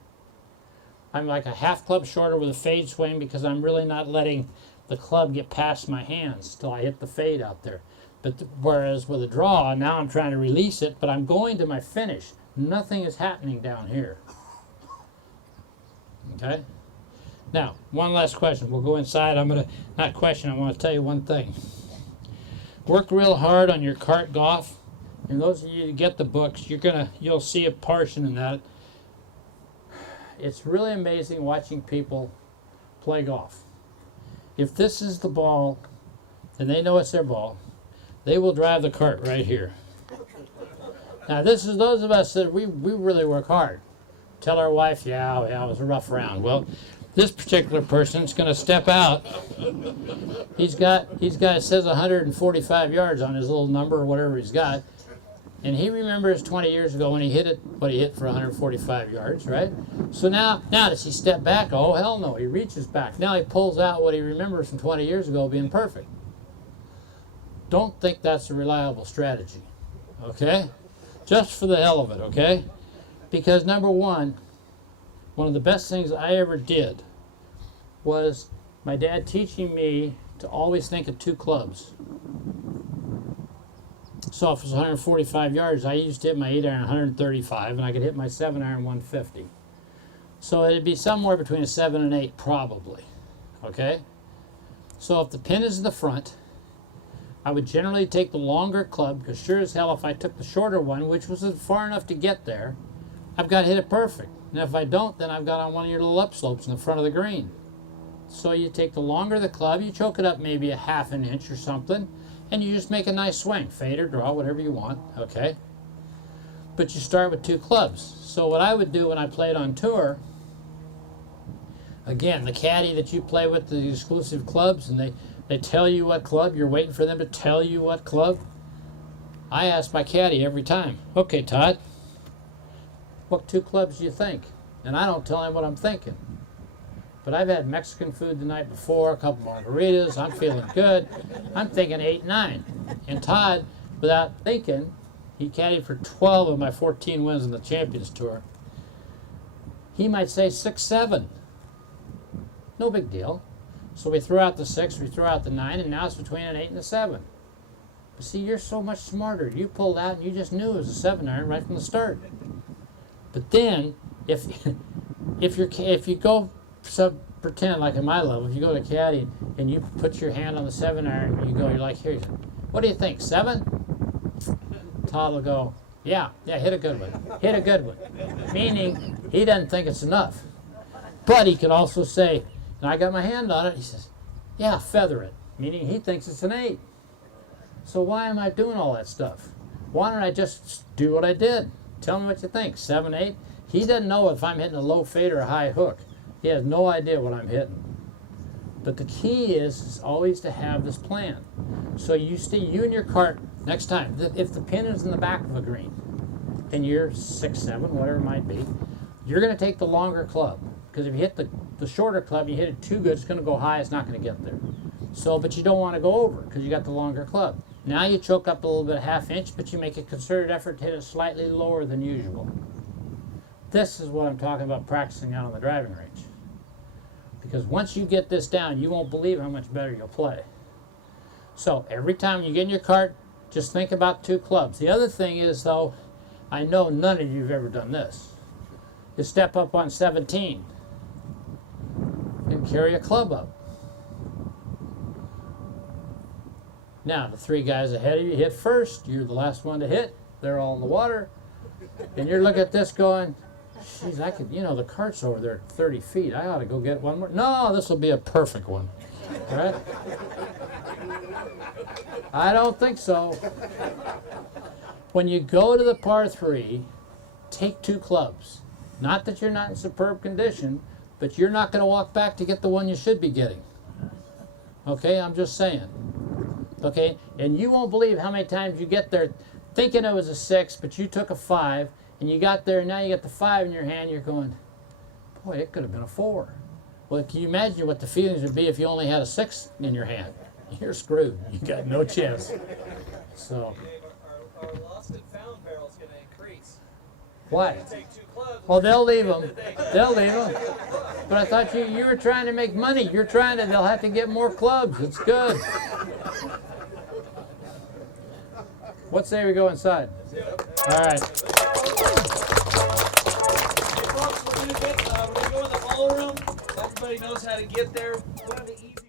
I'm like a half club shorter with a fade swing because I'm really not letting the club get past my hands till I hit the fade out there. But whereas with a draw, now I'm trying to release it, but I'm going to my finish. Nothing is happening down here. Okay? Now, one last question. We'll go inside. I'm going to, not question, I want to tell you one thing. Work real hard on your cart golf. And those of you who get the books, you'll see a portion in that. It's really amazing watching people play golf. If this is the ball, and they know it's their ball, they will drive the cart right here. Now this is those of us that we really work hard. Tell our wife, yeah, it was a rough round. Well, this particular person's going to step out. He's got, it says 145 yards on his little number or whatever he's got. And he remembers 20 years ago when he hit it, what he hit for 145 yards, right? So now does he step back? Oh, hell no. He reaches back. Now he pulls out what he remembers from 20 years ago being perfect. Don't think that's a reliable strategy, okay? Just for the hell of it, okay? Because number one of the best things I ever did was my dad teaching me to always think of 2 clubs. So if it's 145 yards, I used to hit my 8-iron 135, and I could hit my 7-iron 150. So it'd be somewhere between a 7 and 8, probably. Okay? So if the pin is in the front, I would generally take the longer club, because sure as hell if I took the shorter one, which was far enough to get there, I've got to hit it perfect. And if I don't, then I've got on one of your little upslopes in the front of the green. So you take the longer the club, you choke it up maybe a half an inch or something, and you just make a nice swing, fade or draw, whatever you want, okay? But you start with 2 clubs. So what I would do when I played on tour, again, the caddy that you play with, the exclusive clubs, and they tell you what club, you're waiting for them to tell you what club. I ask my caddy every time, okay, Todd, what 2 clubs do you think? And I don't tell him what I'm thinking. But I've had Mexican food the night before, a couple margaritas, I'm feeling good. I'm thinking 8, 9. And Todd, without thinking, he caddied for 12 of my 14 wins on the Champions Tour. He might say 6, 7. No big deal. So we threw out the 6, we threw out the 9, and now it's between an 8 and a 7. But see, you're so much smarter. You pulled out and you just knew it was a 7-iron right from the start. But then, if you go, pretend like at my level, if you go to caddy and you put your hand on the 7-iron and you're like, here, what do you think, 7? Todd will go, yeah, hit a good one, hit a good one. Meaning, he doesn't think it's enough. But he could also say, and I got my hand on it, he says, yeah, feather it. Meaning he thinks it's an 8. So why am I doing all that stuff? Why don't I just do what I did? Tell me what you think. 7, 8. He doesn't know if I'm hitting a low fade or a high hook. He has no idea what I'm hitting. But the key is always to have this plan. So you and your cart next time. If the pin is in the back of a green, and you're 6, 7, whatever it might be, you're going to take the longer club. Because if you hit the shorter club, you hit it too good, it's going to go high, it's not going to get there. So, but you don't want to go over because you got the longer club. Now you choke up a little bit, a ½ inch, but you make a concerted effort to hit it slightly lower than usual. This is what I'm talking about practicing out on the driving range. Because once you get this down, you won't believe how much better you'll play. So every time you get in your cart, just think about 2 clubs. The other thing is, though, I know none of you have ever done this. You step up on 17 and carry a club up. Now, the 3 guys ahead of you hit first. You're the last one to hit. They're all in the water. And you're looking at this going, geez, I could, the cart's over there at 30 feet. I ought to go get one more. No, this will be a perfect one. Right? I don't think so. When you go to the par 3, take 2 clubs. Not that you're not in superb condition, but you're not going to walk back to get the one you should be getting. Okay, I'm just saying. Okay, and you won't believe how many times you get there thinking it was a 6, but you took a 5, and you got there, and now you got the 5 in your hand, you're going, boy, it could have been a 4. Well, can you imagine what the feelings would be if you only had a 6 in your hand? You're screwed. You got no chance. So. Our lost and found barrel is going to increase. Why? Take 2 clubs. Well, they'll leave them. They'll leave them. But I thought you were trying to make money. They'll have to get more clubs. It's good. What say we go inside? All right. Hey folks, we're gonna go in the ballroom. Everybody knows how to get there. One of the easy